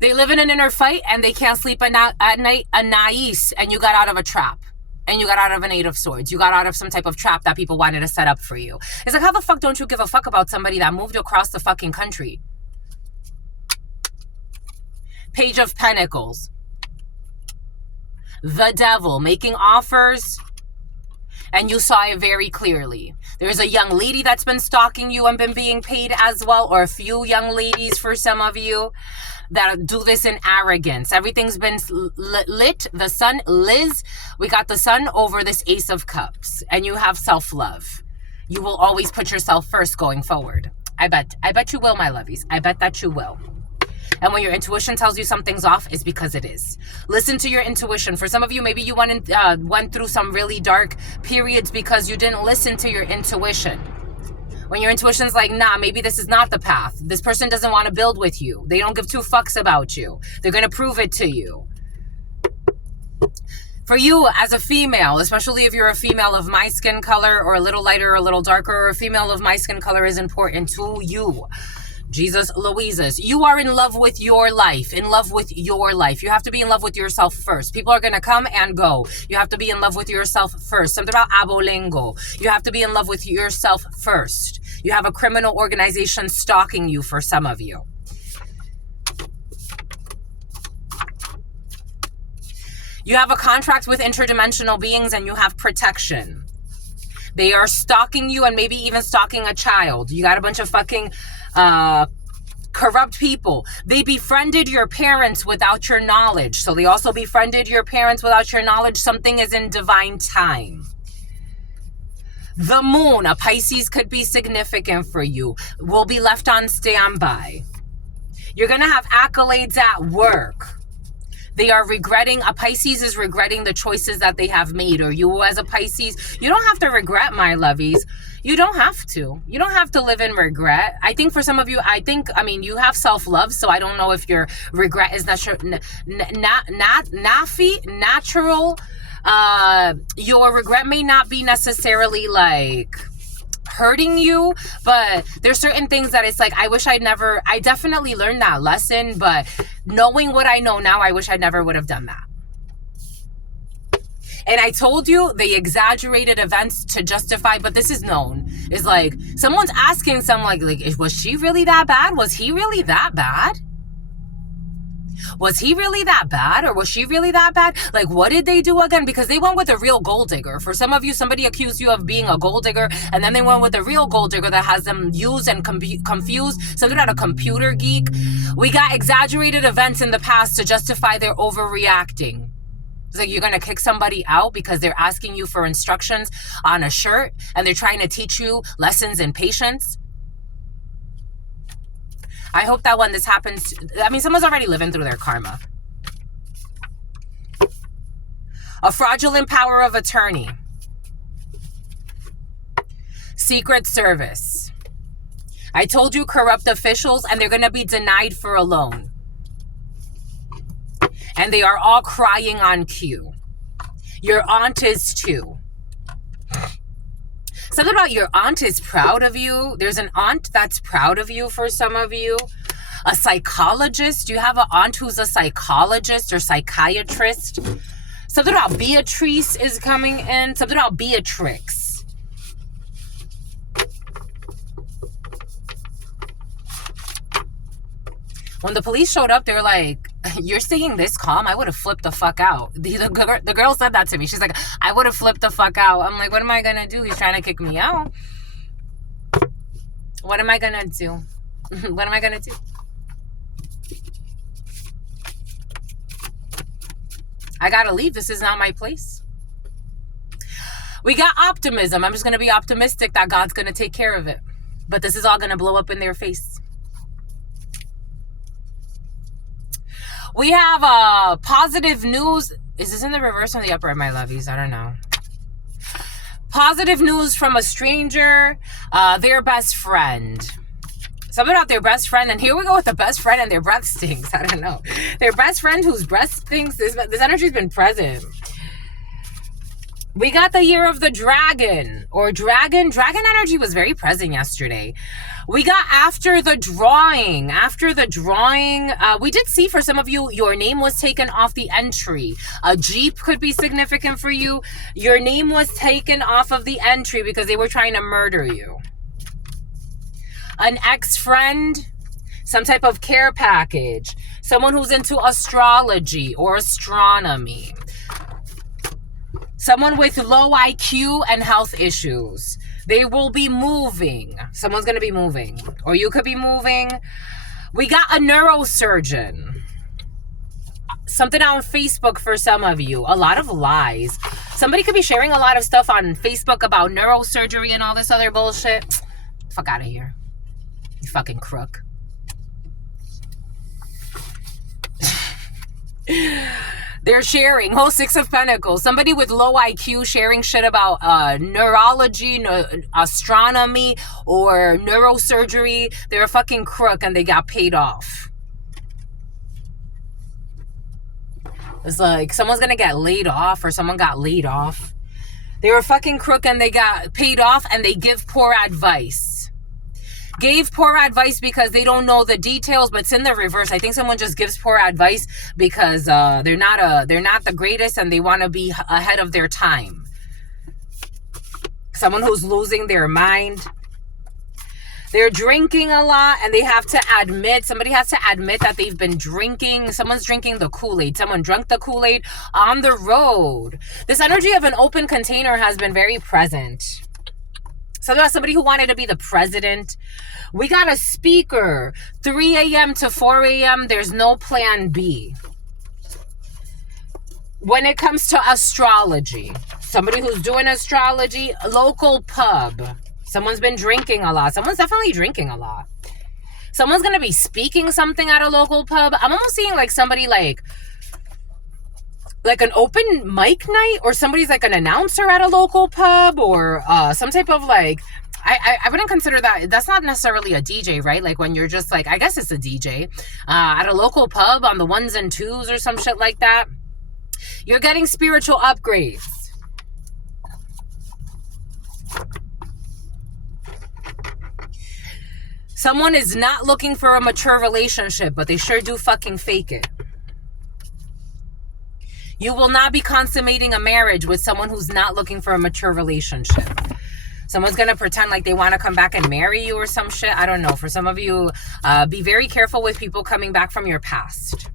They live in an inner fight and they can't sleep at night. Anais, and you got out of a trap. And you got out of an 8 of Swords. You got out of some type of trap that people wanted to set up for you. It's like, how the fuck don't you give a fuck about somebody that moved across the fucking country? Page of Pentacles. The Devil, making offers, and you saw it very clearly. There's a young lady that's been stalking you and been being paid as well, or a few young ladies for some of you that do this in arrogance. Everything's been lit. The sun, Liz, we got the sun over this Ace of Cups, and you have self-love. You will always put yourself first going forward. I bet you will, my lovies. I bet that you will. And when your intuition tells you something's off, it's because it is. Listen to your intuition. For some of you, maybe you went through some really dark periods because you didn't listen to your intuition. When your intuition's like, nah, maybe this is not the path. This person doesn't want to build with you. They don't give 2 fucks about you. They're going to prove it to you. For you as a female, especially if you're a female of my skin color or a little lighter or a little darker, or a female of my skin color is important to you. Jesus Louises, you are in love with your life, in love with your life. You have to be in love with yourself first. People are going to come and go. You have to be in love with yourself first. Something about abolengo. You have to be in love with yourself first. You have a criminal organization stalking you for some of you. You have a contract with interdimensional beings and you have protection. They are stalking you and maybe even stalking a child. You got a bunch of fucking corrupt people. They befriended your parents without your knowledge. So they also befriended your parents without your knowledge. Something is in divine time. The moon, a Pisces, could be significant for you. Will be left on standby. You're going to have accolades at work. They are regretting, a Pisces is regretting the choices that they have made. Or you as a Pisces, you don't have to regret, my lovies. You don't have to. You don't have to live in regret. I think for some of you, you have self-love, so I don't know if your regret is natural. Your regret may not be necessarily like hurting you, but there's certain things that it's like, I definitely learned that lesson, but knowing what I know now, I wish I never would have done that. And I told you they exaggerated events to justify, but this is known. It's like someone's asking someone like, was she really that bad? Was he really that bad? Was he really that bad? Or was she really that bad? Like, what did they do again? Because they went with a real gold digger. For some of you, somebody accused you of being a gold digger, and then they went with a real gold digger that has them used and confused. So they're not a computer geek. We got exaggerated events in the past to justify their overreacting. It's like you're going to kick somebody out because they're asking you for instructions on a shirt and they're trying to teach you lessons in patience. I hope that when this happens, someone's already living through their karma. A fraudulent power of attorney. Secret Service. I told you corrupt officials, and they're going to be denied for a loan. And they are all crying on cue. Your aunt is too. Something about your aunt is proud of you. There's an aunt that's proud of you for some of you. A psychologist. You have an aunt who's a psychologist or psychiatrist. Something about Beatrice is coming in. Something about Beatrix. When the police showed up, they're like, you're staying this calm? I would have flipped the fuck out. The girl said that to me. She's like, I would have flipped the fuck out. I'm like, what am I going to do? He's trying to kick me out. What am I going to do? What am I going to do? I got to leave. This is not my place. We got optimism. I'm just going to be optimistic that God's going to take care of it. But this is all going to blow up in their face. We have positive news. Is this in the reverse or the upper, my lovies? I don't know. Positive news from a stranger, their best friend. Something about their best friend. And here we go with the best friend and their breath stinks. I don't know. Their best friend whose breath stinks. This energy's been present. We got the year of the dragon or dragon. Dragon energy was very present yesterday. We got after the drawing. We did see for some of you, your name was taken off the entry. A Jeep could be significant for you. Your name was taken off of the entry because they were trying to murder you. An ex-friend, some type of care package. Someone who's into astrology or astronomy. Someone with low IQ and health issues. They will be moving. Someone's going to be moving. Or you could be moving. We got a neurosurgeon. Something on Facebook for some of you. A lot of lies. Somebody could be sharing a lot of stuff on Facebook about neurosurgery and all this other bullshit. Fuck out of here. You fucking crook. They're sharing. Whole Six of Pentacles. Somebody with low IQ sharing shit about neurology, astronomy, or neurosurgery. They're a fucking crook and they got paid off. It's like someone's gonna get laid off or someone got laid off. They were a fucking crook and they got paid off and they give poor advice. Gave poor advice because they don't know the details, but it's in the reverse. I think someone just gives poor advice because they're not the greatest and they want to be ahead of their time. Someone who's losing their mind. They're drinking a lot, and they have to admit, somebody has to admit that they've been drinking. Someone's drinking the Kool-Aid. Someone drank the Kool-Aid on the road. This energy of an open container has been very present. So there's somebody who wanted to be the president. We got a speaker. 3 a.m. to 4 a.m. There's no plan B. When it comes to astrology, somebody who's doing astrology, local pub. Someone's been drinking a lot. Someone's definitely drinking a lot. Someone's going to be speaking something at a local pub. I'm almost seeing like somebody like an open mic night, or somebody's like an announcer at a local pub, or some type of like, I wouldn't consider that. That's not necessarily a DJ, right? Like when you're just like, I guess it's a DJ at a local pub on the 1s and 2s or some shit like that. You're getting spiritual upgrades. Someone is not looking for a mature relationship, but they sure do fucking fake it. You will not be consummating a marriage with someone who's not looking for a mature relationship. Someone's going to pretend like they want to come back and marry you or some shit. I don't know. For some of you, be very careful with people coming back from your past.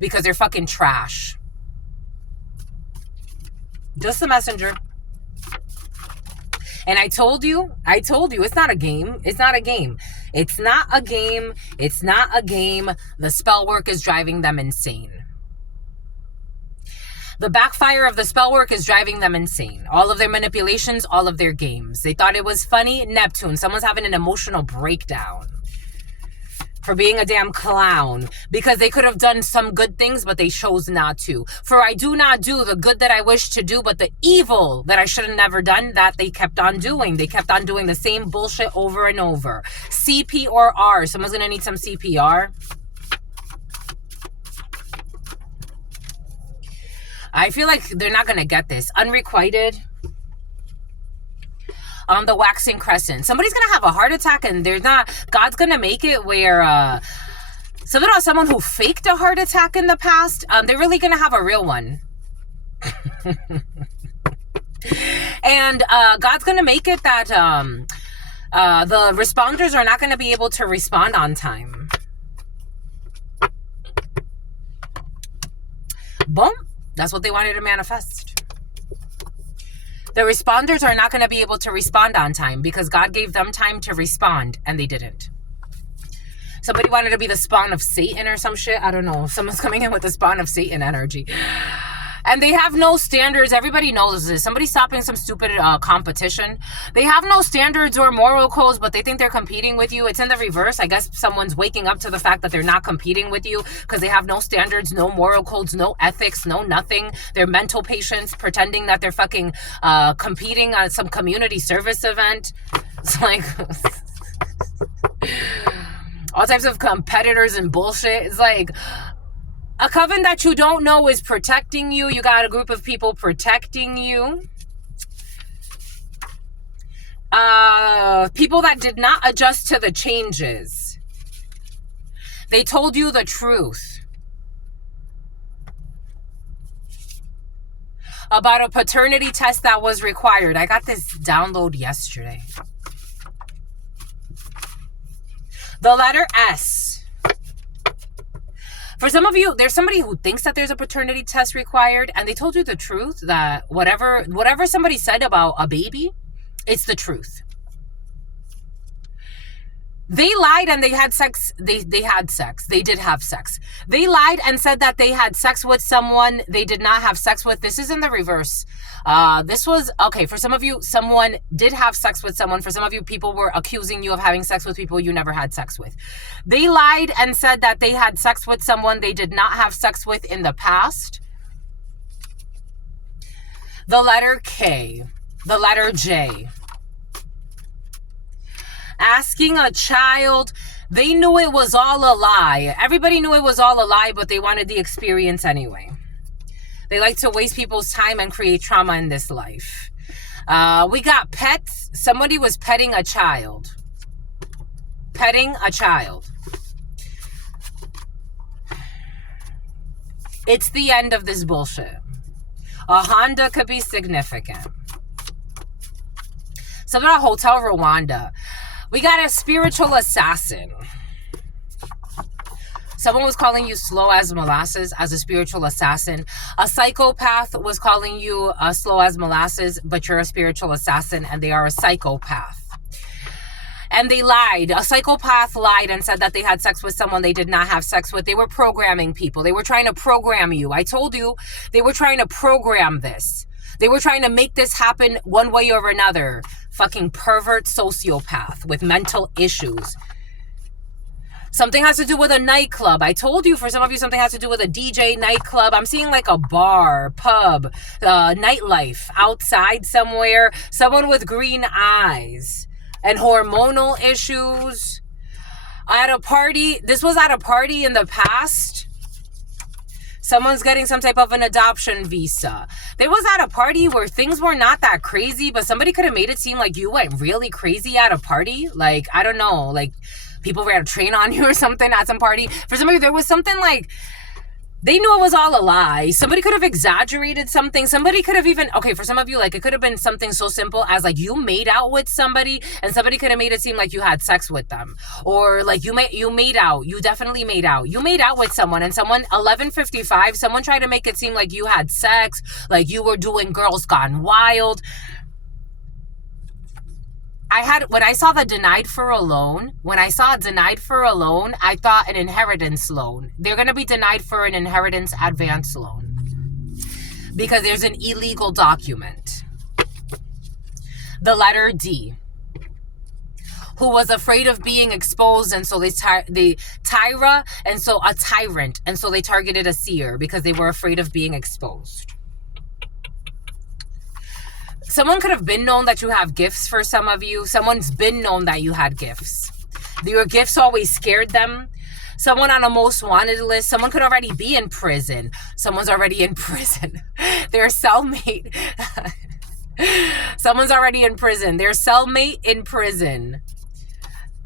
Because they're fucking trash. Just the messenger. And I told you, it's not a game. It's not a game. It's not a game. It's not a game. The spell work is driving them insane. The backfire of the spell work is driving them insane. All of their manipulations, all of their games. They thought it was funny. Neptune. Someone's having an emotional breakdown for being a damn clown, because they could have done some good things, but they chose not to. For I do not do the good that I wish to do, but the evil that I should have never done, that they kept on doing. They kept on doing the same bullshit over and over. CP or R. Someone's going to need some CPR. I feel like they're not going to get this. Unrequited. On the waxing crescent. Somebody's going to have a heart attack, and they're not. God's going to make it where someone who faked a heart attack in the past, they're really going to have a real one. And God's going to make it that the responders are not going to be able to respond on time. Boom. That's what they wanted to manifest. The responders are not going to be able to respond on time because God gave them time to respond and they didn't. Somebody wanted to be the spawn of Satan or some shit. I don't know. Someone's coming in with the spawn of Satan energy. And they have no standards. Everybody knows this. Somebody's stopping some stupid competition. They have no standards or moral codes, but they think they're competing with you. It's in the reverse. I guess someone's waking up to the fact that they're not competing with you because they have no standards, no moral codes, no ethics, no nothing. They're mental patients pretending that they're fucking competing on some community service event. It's like all types of competitors and bullshit. It's like a coven that you don't know is protecting you. You got a group of people protecting you. People that did not adjust to the changes. They told you the truth about a paternity test that was required. I got this download yesterday. The letter S. For some of you, there's somebody who thinks that there's a paternity test required, and they told you the truth that whatever somebody said about a baby, it's the truth. They lied and they had sex. They had sex. They did have sex. They lied and said that they had sex with someone they did not have sex with. This is in the reverse. This was, okay, for some of you, someone did have sex with someone. For some of you, people were accusing you of having sex with people you never had sex with. They lied and said that they had sex with someone they did not have sex with in the past. The letter K. The letter J. Asking a child, they knew it was all a lie. Everybody knew it was all a lie, but they wanted the experience anyway. They like to waste people's time and create trauma in this life. We got pets. Somebody was petting a child. Petting a child. It's the end of this bullshit. A Honda could be significant. Something about Hotel Rwanda. We got a spiritual assassin. Someone was calling you slow as molasses as a spiritual assassin. A psychopath was calling you slow as molasses, but you're a spiritual assassin and they are a psychopath. And they lied. A psychopath lied and said that they had sex with someone they did not have sex with. They were programming people. They were trying to program you. I told you they were trying to program this. They were trying to make this happen one way or another. Fucking pervert sociopath with mental issues. Something has to do with a nightclub. I told you, for some of you, something has to do with a DJ nightclub. I'm seeing like a bar, pub, nightlife outside somewhere. Someone with green eyes and hormonal issues. At a party, this was at a party in the past. Someone's getting some type of an adoption visa. There was at a party where things were not that crazy, but somebody could have made it seem like you went really crazy at a party. Like, I don't know, like people ran a train on you or something at some party. For some of you, there was something like, they knew it was all a lie. Somebody could have exaggerated something. Somebody could have even, okay, for some of you, like it could have been something so simple as like you made out with somebody and somebody could have made it seem like you had sex with them. Or like you made out. You definitely made out. You made out with someone and someone, 11:55, someone tried to make it seem like you had sex, like you were doing Girls Gone Wild. When I saw denied for a loan, I thought an inheritance loan. They're going to be denied for an inheritance advance loan because there's an illegal document. The letter D, who was afraid of being exposed, and so Tyra, and so a tyrant, and so they targeted a seer because they were afraid of being exposed. Someone could have been known that you have gifts for some of you. Someone's been known that you had gifts. Your gifts always scared them. Someone on a most wanted list. Someone could already be in prison. Someone's already in prison. Their cellmate. Someone's already in prison. Their cellmate in prison.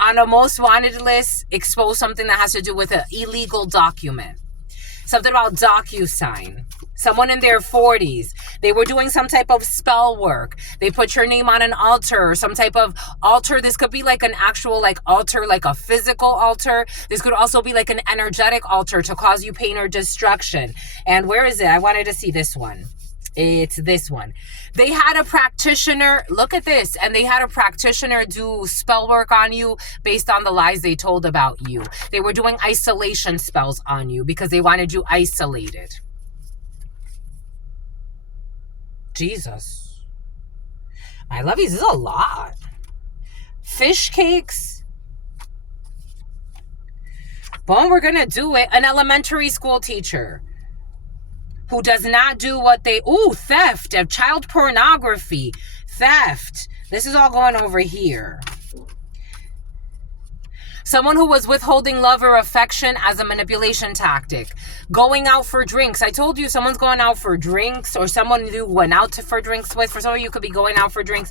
On a most wanted list, expose something that has to do with an illegal document. Something about DocuSign. Someone in their 40s. They were doing some type of spell work. They put your name on an altar or some type of altar. This could be like an actual like altar, like a physical altar. This could also be like an energetic altar to cause you pain or destruction. And where is it? I wanted to see this one. It's this one. They had a practitioner, look at this, and they had a practitioner do spell work on you based on the lies they told about you. They were doing isolation spells on you because they wanted you isolated. Jesus. My lovies, this is a lot. Fish cakes. Boom, we're going to do it. An elementary school teacher who does not do what they... Ooh, theft of child pornography. Theft. This is all going over here. Someone who was withholding love or affection as a manipulation tactic. Going out for drinks. I told you someone's going out for drinks, or someone you went out for drinks with. For some of you, could be going out for drinks.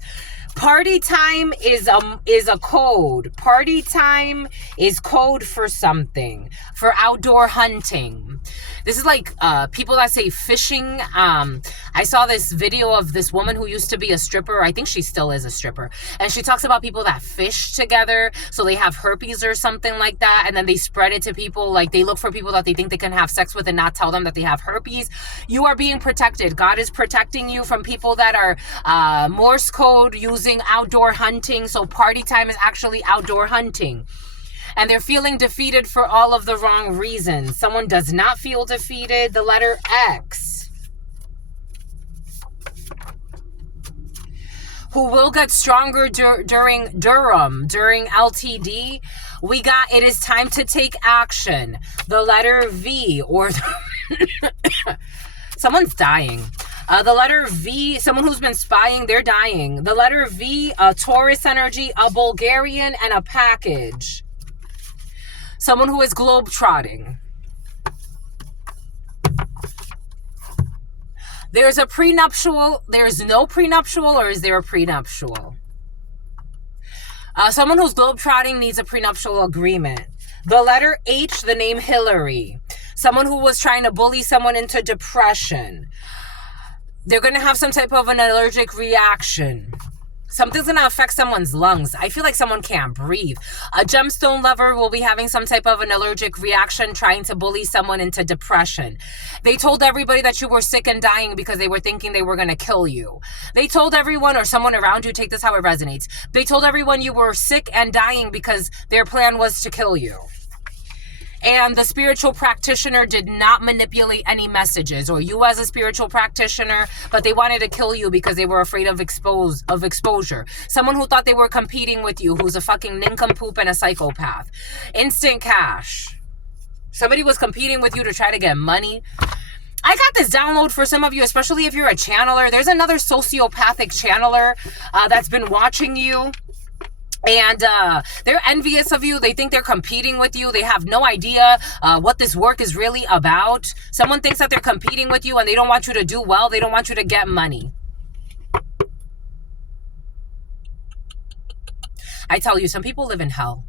Party time is a code. Party time is code for something. For outdoor hunting. This is like people that say fishing. I saw this video of this woman who used to be a stripper. I think she still is a stripper. And she talks about people that fish together. So they have herpes or something like that. And then they spread it to people. Like they look for people that they think they can have sex with and not tell them that they have herpes. You are being protected. God is protecting you from people that are Morse code using outdoor hunting. So party time is actually outdoor hunting. And they're feeling defeated for all of the wrong reasons. Someone does not feel defeated. The letter X. Who will get stronger during LTD. We got, it is time to take action. The letter V, or someone's dying. The letter V, someone who's been spying, they're dying. The letter V, a Taurus energy, a Bulgarian, and a package. Someone who is globetrotting. There's a prenuptial. There's no prenuptial, or is there a prenuptial? Someone who's globetrotting needs a prenuptial agreement. The letter H, the name Hillary. Someone who was trying to bully someone into depression. They're going to have some type of an allergic reaction. Something's going to affect someone's lungs. I feel like someone can't breathe. A gemstone lover will be having some type of an allergic reaction, trying to bully someone into depression. They told everybody that you were sick and dying because they were thinking they were going to kill you. They told everyone, or someone around you, take this how it resonates. They told everyone you were sick and dying because their plan was to kill you. And the spiritual practitioner did not manipulate any messages, or you as a spiritual practitioner, but they wanted to kill you because they were afraid of exposure. Someone who thought they were competing with you, who's a fucking nincompoop and a psychopath. Instant cash. Somebody was competing with you to try to get money. I got this download for some of you, especially if you're a channeler. There's another sociopathic channeler that's been watching you. And they're envious of you. They think they're competing with you. They have no idea what this work is really about. Someone thinks that they're competing with you and they don't want you to do well. They don't want you to get money. I tell you, some people live in hell.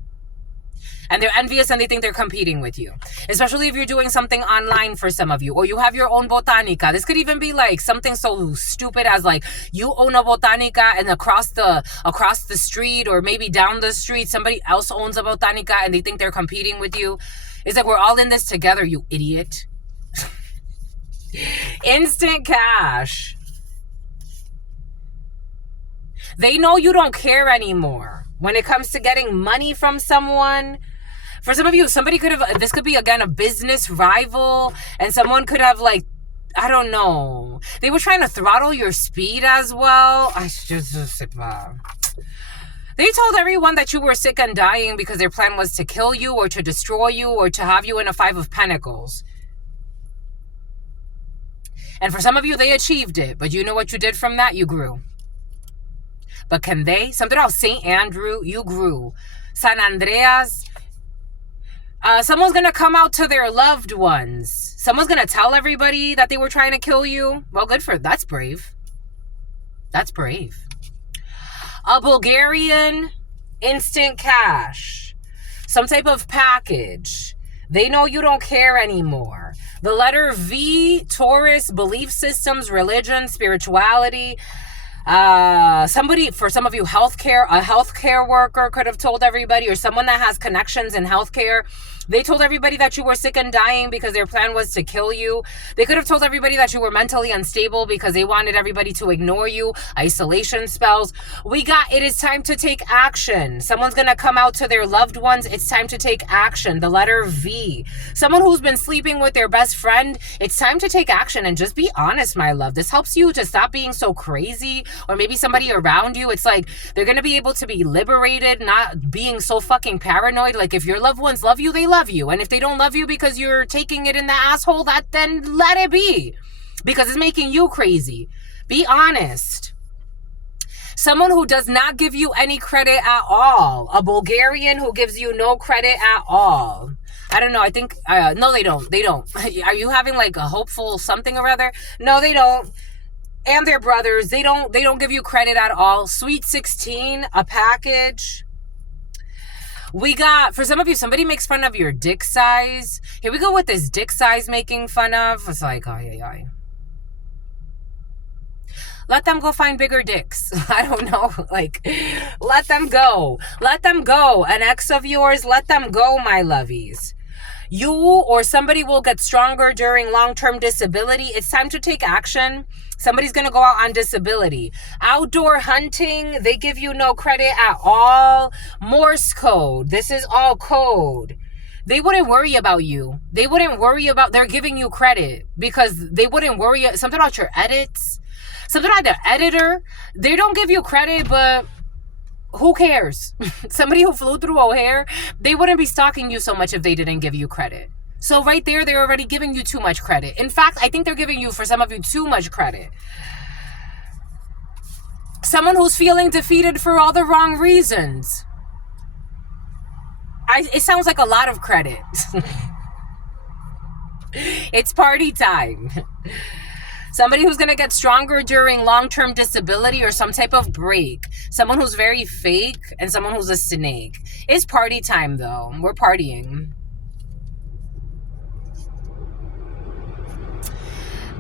And they're envious and they think they're competing with you. Especially if you're doing something online for some of you. Or you have your own botanica. This could even be like something so stupid as like you own a botanica and across the street or maybe down the street somebody else owns a botanica and they think they're competing with you. It's like we're all in this together, you idiot. Instant cash. They know you don't care anymore. When it comes to getting money from someone, for some of you, somebody could have, this could be again a business rival, and someone could have like, I don't know, they were trying to throttle your speed as well. They told everyone that you were sick and dying because their plan was to kill you or to destroy you or to have you in a 5 of Pentacles. And for some of you, they achieved it, but you know what you did from that? You grew. But can they? Something else, St. Andrew, you grew. San Andreas, someone's going to come out to their loved ones. Someone's going to tell everybody that they were trying to kill you. Well, good for, that's brave. That's brave. A Bulgarian, instant cash. Some type of package. They know you don't care anymore. The letter V, Taurus, belief systems, religion, spirituality. Somebody, for some of you, healthcare, a healthcare worker could have told everybody, or someone that has connections in healthcare. They told everybody that you were sick and dying because their plan was to kill you. They could have told everybody that you were mentally unstable because they wanted everybody to ignore you. Isolation spells. We got, it is time to take action. Someone's going to come out to their loved ones. It's time to take action. The letter V. Someone who's been sleeping with their best friend. It's time to take action and just be honest, my love. This helps you to stop being so crazy, or maybe somebody around you. It's like they're going to be able to be liberated, not being so fucking paranoid. Like if your loved ones love you, they love you. And if they don't love you because you're taking it in the asshole, that then let it be, because it's making you crazy. Be honest. Someone who does not give you any credit at all. A Bulgarian who gives you no credit at all. I don't know. I think, no, they don't. They don't. Are you having like a hopeful something or other? No, they don't. And their brothers, they don't give you credit at all. Sweet 16, a package. We got, for some of you, somebody makes fun of your dick size. Here we go with this dick size making fun of. It's like, ay. Let them go find bigger dicks. I don't know. Like, let them go. Let them go. An ex of yours, let them go, my lovies. You or somebody will get stronger during long-term disability. It's time to take action. Somebody's going to go out on disability. Outdoor hunting, they give you no credit at all. Morse code, this is all code. They wouldn't worry about you. They wouldn't worry about, they're giving you credit because they wouldn't worry, something about your edits, something like the editor. They don't give you credit, but who cares? Somebody who flew through O'Hare, they wouldn't be stalking you so much if they didn't give you credit. So right there, they're already giving you too much credit. In fact, I think they're giving you, for some of you, too much credit. Someone who's feeling defeated for all the wrong reasons. It sounds like a lot of credit. It's party time. Somebody who's going to get stronger during long-term disability or some type of break. Someone who's very fake and someone who's a snake. It's party time, though. We're partying.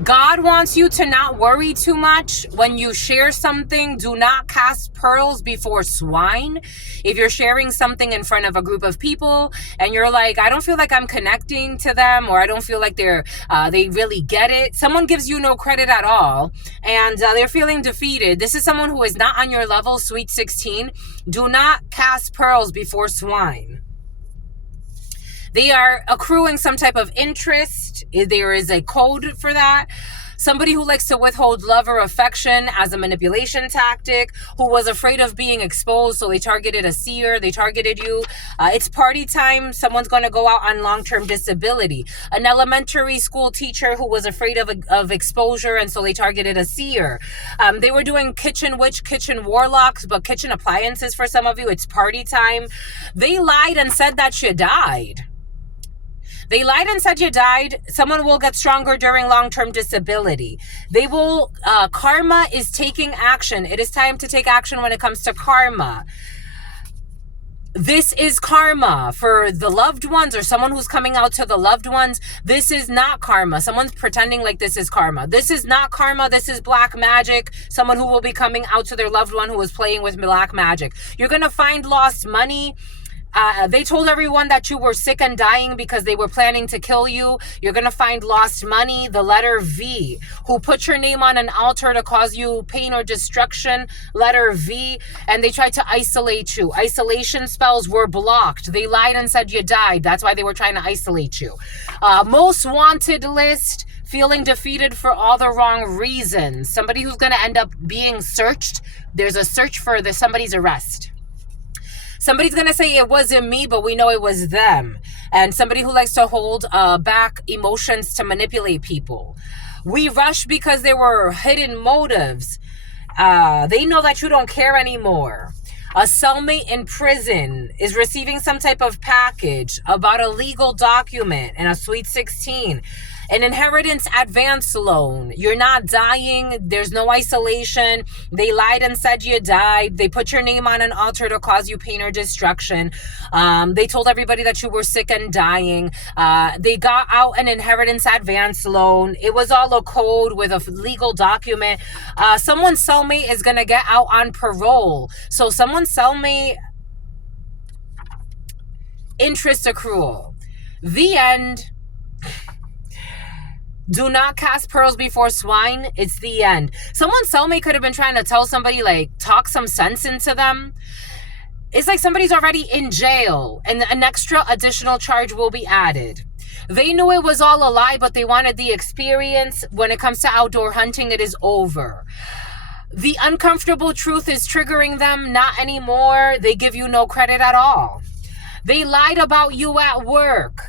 God wants you to not worry too much. When you share something, do not cast pearls before swine. If you're sharing something in front of a group of people and you're like, I don't feel like I'm connecting to them, or I don't feel like they really get it. Someone gives you no credit at all, and they're feeling defeated. This is someone who is not on your level, sweet 16. Do not cast pearls before swine. They are accruing some type of interest. There is a code for that. Somebody who likes to withhold love or affection as a manipulation tactic, who was afraid of being exposed, so they targeted a seer, they targeted you. It's party time. Someone's going to go out on long-term disability. An elementary school teacher who was afraid of exposure, and so they targeted a seer. They were doing kitchen witch, kitchen warlocks, but kitchen appliances for some of you. It's party time. They lied and said that you died. They lied and said you died. Someone will get stronger during long-term disability. Karma is taking action. It is time to take action when it comes to karma. This is karma for the loved ones, or someone who's coming out to the loved ones. This is not karma. Someone's pretending like this is karma. This is not karma. This is black magic. Someone who will be coming out to their loved one who was playing with black magic. You're going to find lost money. They told everyone that you were sick and dying because they were planning to kill you. You're going to find lost money. The letter V, who put your name on an altar to cause you pain or destruction. Letter V. And they tried to isolate you. Isolation spells were blocked. They lied and said you died. That's why they were trying to isolate you. Most wanted list. Feeling defeated for all the wrong reasons. Somebody who's going to end up being searched. There's a search for somebody's arrest. Somebody's going to say it wasn't me, but we know it was them. And somebody who likes to hold back emotions to manipulate people. We rush because there were hidden motives. They know that you don't care anymore. A cellmate in prison is receiving some type of package about a legal document and a sweet 16. An inheritance advance loan. You're not dying. There's no isolation. They lied and said you died. They put your name on an altar to cause you pain or destruction. They told everybody that you were sick and dying. They got out an inheritance advance loan. It was all a code with a legal document. Someone's cellmate is going to get out on parole. So someone's cellmate, interest accrual. The end. Do not cast pearls before swine. It's the end. Someone's cellmate could have been trying to tell somebody, like, talk some sense into them. It's like somebody's already in jail and an extra additional charge will be added. They knew it was all a lie, but they wanted the experience. When it comes to outdoor hunting, it is over. The uncomfortable truth is triggering them. Not anymore. They give you no credit at all. They lied about you at work.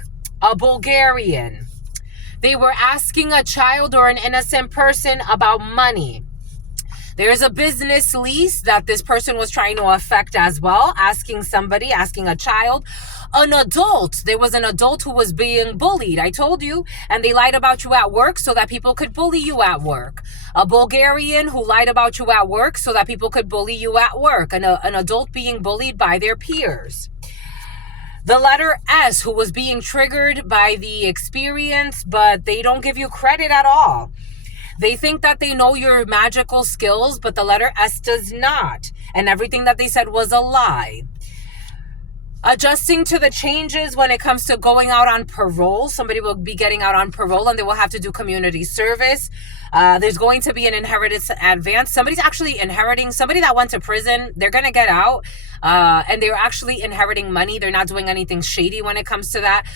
A Bulgarian. They were asking a child or an innocent person about money. There's a business lease that this person was trying to affect as well, asking a child. An adult, there was an adult who was being bullied, I told you, and they lied about you at work so that people could bully you at work. A Bulgarian who lied about you at work so that people could bully you at work. An adult being bullied by their peers. The letter S, who was being triggered by the experience, but they don't give you credit at all. They think that they know your magical skills, but the letter S does not. And everything that they said was a lie. Adjusting to the changes when it comes to going out on parole. Somebody will be getting out on parole and they will have to do community service. There's going to be an inheritance advance. Somebody's actually inheriting. Somebody that went to prison, they're going to get out. And they're actually inheriting money. They're not doing anything shady when it comes to that.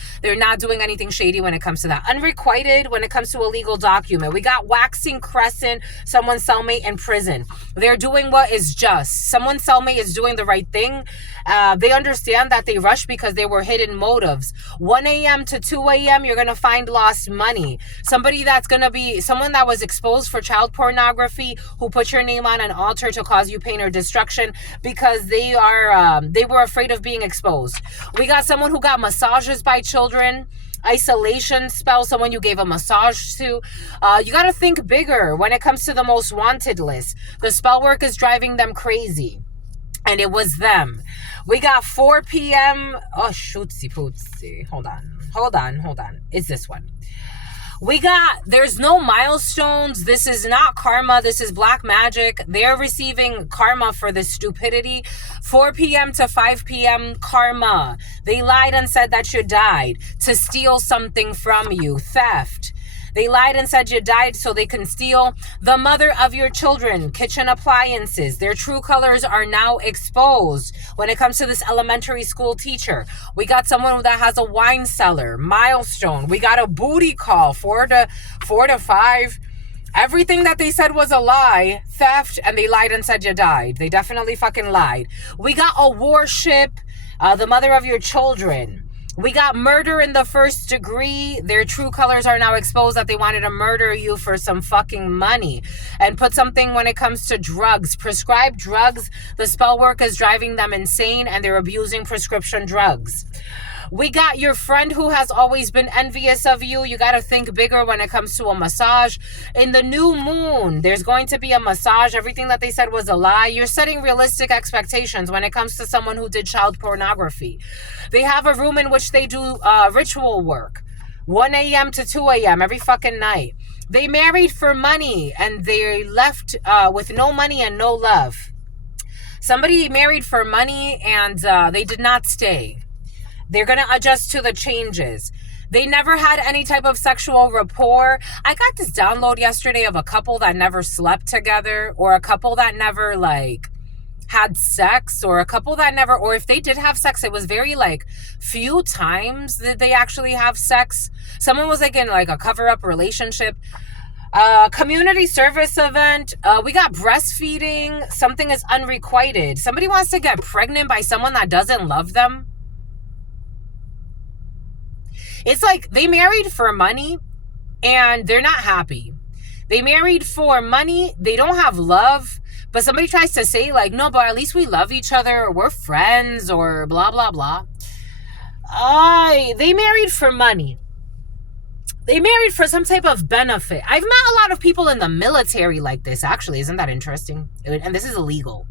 Unrequited when it comes to a legal document. We got waxing crescent, someone's cellmate in prison. They're doing what is just. Someone's cellmate is doing the right thing. They understand that they rushed because there were hidden motives. 1 a.m. to 2 a.m., you're going to find lost money. Someone that was exposed for child pornography, who put your name on an altar to cause you pain or destruction because they were afraid of being exposed. We got someone who got massages by children. Isolation spell, someone you gave a massage to. You got to think bigger when it comes to the most wanted list. The spell work is driving them crazy. And it was them. We got 4 p.m. Oh, shootsy pootsie. Hold on. It's this one. There's no milestones. This is not karma. This is black magic. They're receiving karma for this stupidity. 4 p.m. to 5 p.m. karma. They lied and said that you died to steal something from you. Theft. They lied and said you died so they can steal the mother of your children, kitchen appliances. Their true colors are now exposed. When it comes to this elementary school teacher, we got someone that has a wine cellar, milestone. We got a booty call, 4 to 5. Everything that they said was a lie, theft, and they lied and said you died. They definitely fucking lied. We got a warship, the mother of your children. We got murder in the first degree. Their true colors are now exposed that they wanted to murder you for some fucking money. And put something when it comes to drugs. Prescribed drugs, the spell work is driving them insane and they're abusing prescription drugs. We got your friend who has always been envious of you. You got to think bigger when it comes to a massage. In the new moon, there's going to be a massage. Everything that they said was a lie. You're setting realistic expectations when it comes to someone who did child pornography. They have a room in which they do ritual work. 1 a.m. to 2 a.m. every fucking night. They married for money and they left with no money and no love. Somebody married for money and they did not stay. They're going to adjust to the changes. They never had any type of sexual rapport. I got this download yesterday of a couple that never slept together, or a couple that never had sex, or a couple that never, or if they did have sex, it was very few times that they actually have sex. Someone was in a cover-up relationship. Community service event. We got breastfeeding. Something is unrequited. Somebody wants to get pregnant by someone that doesn't love them. It's they married for money and they're not happy. They married for money. They don't have love. But somebody tries to say no, but at least we love each other, or we're friends, or blah, blah, blah. They married for money. They married for some type of benefit. I've met a lot of people in the military like this, actually. Isn't that interesting? And this is illegal.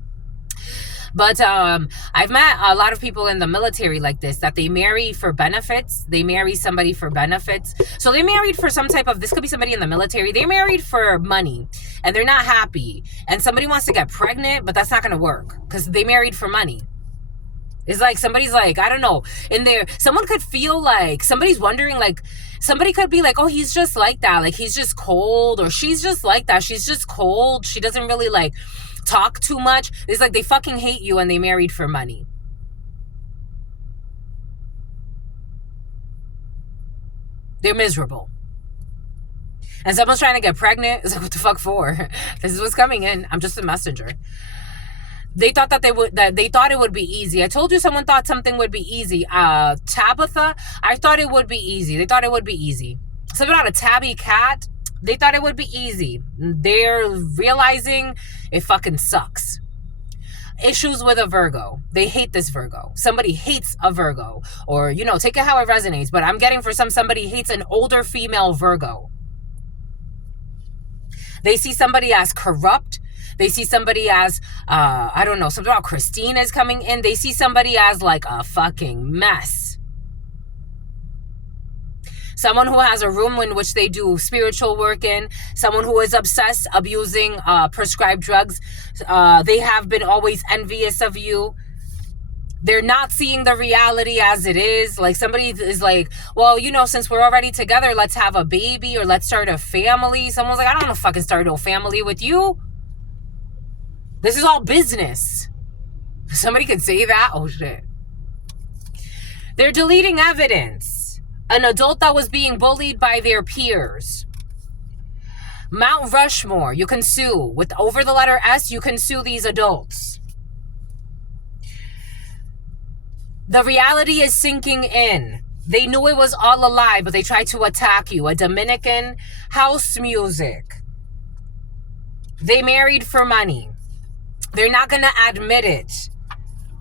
But I've met a lot of people in the military like this, that they marry for benefits. They marry somebody for benefits. So they married for some type of, this could be somebody in the military. They married for money and they're not happy. And somebody wants to get pregnant, but that's not going to work because they married for money. It's somebody's I don't know, in there, someone could feel somebody's wondering, somebody could be oh, he's just like that. He's just cold, or she's just like that. She's just cold. She doesn't really talk too much. It's they fucking hate you and they married for money. They're miserable. And someone's trying to get pregnant. It's what the fuck for? This is what's coming in. I'm just a messenger. They thought they thought it would be easy. I told you someone thought something would be easy. Tabitha, I thought it would be easy. They thought it would be easy. Something about a tabby cat. They thought it would be easy. They're realizing it fucking sucks. Issues with a Virgo. They hate this Virgo. Somebody hates a Virgo. Or, take it how it resonates. But I'm getting for somebody hates an older female Virgo. They see somebody as corrupt. They see somebody as, I don't know, something about Christine is coming in. They see somebody as a fucking mess. Someone who has a room in which they do spiritual work in. Someone who is obsessed, abusing prescribed drugs. They have been always envious of you. They're not seeing the reality as it is. Somebody is well, since we're already together, let's have a baby or let's start a family. Someone's I don't want to fucking start no family with you. This is all business. Somebody could say that. Oh, shit. They're deleting evidence. An adult that was being bullied by their peers. Mount Rushmore, you can sue. Over the letter S, you can sue these adults. The reality is sinking in. They knew it was all a lie, but they tried to attack you. A Dominican house music. They married for money. They're not going to admit it.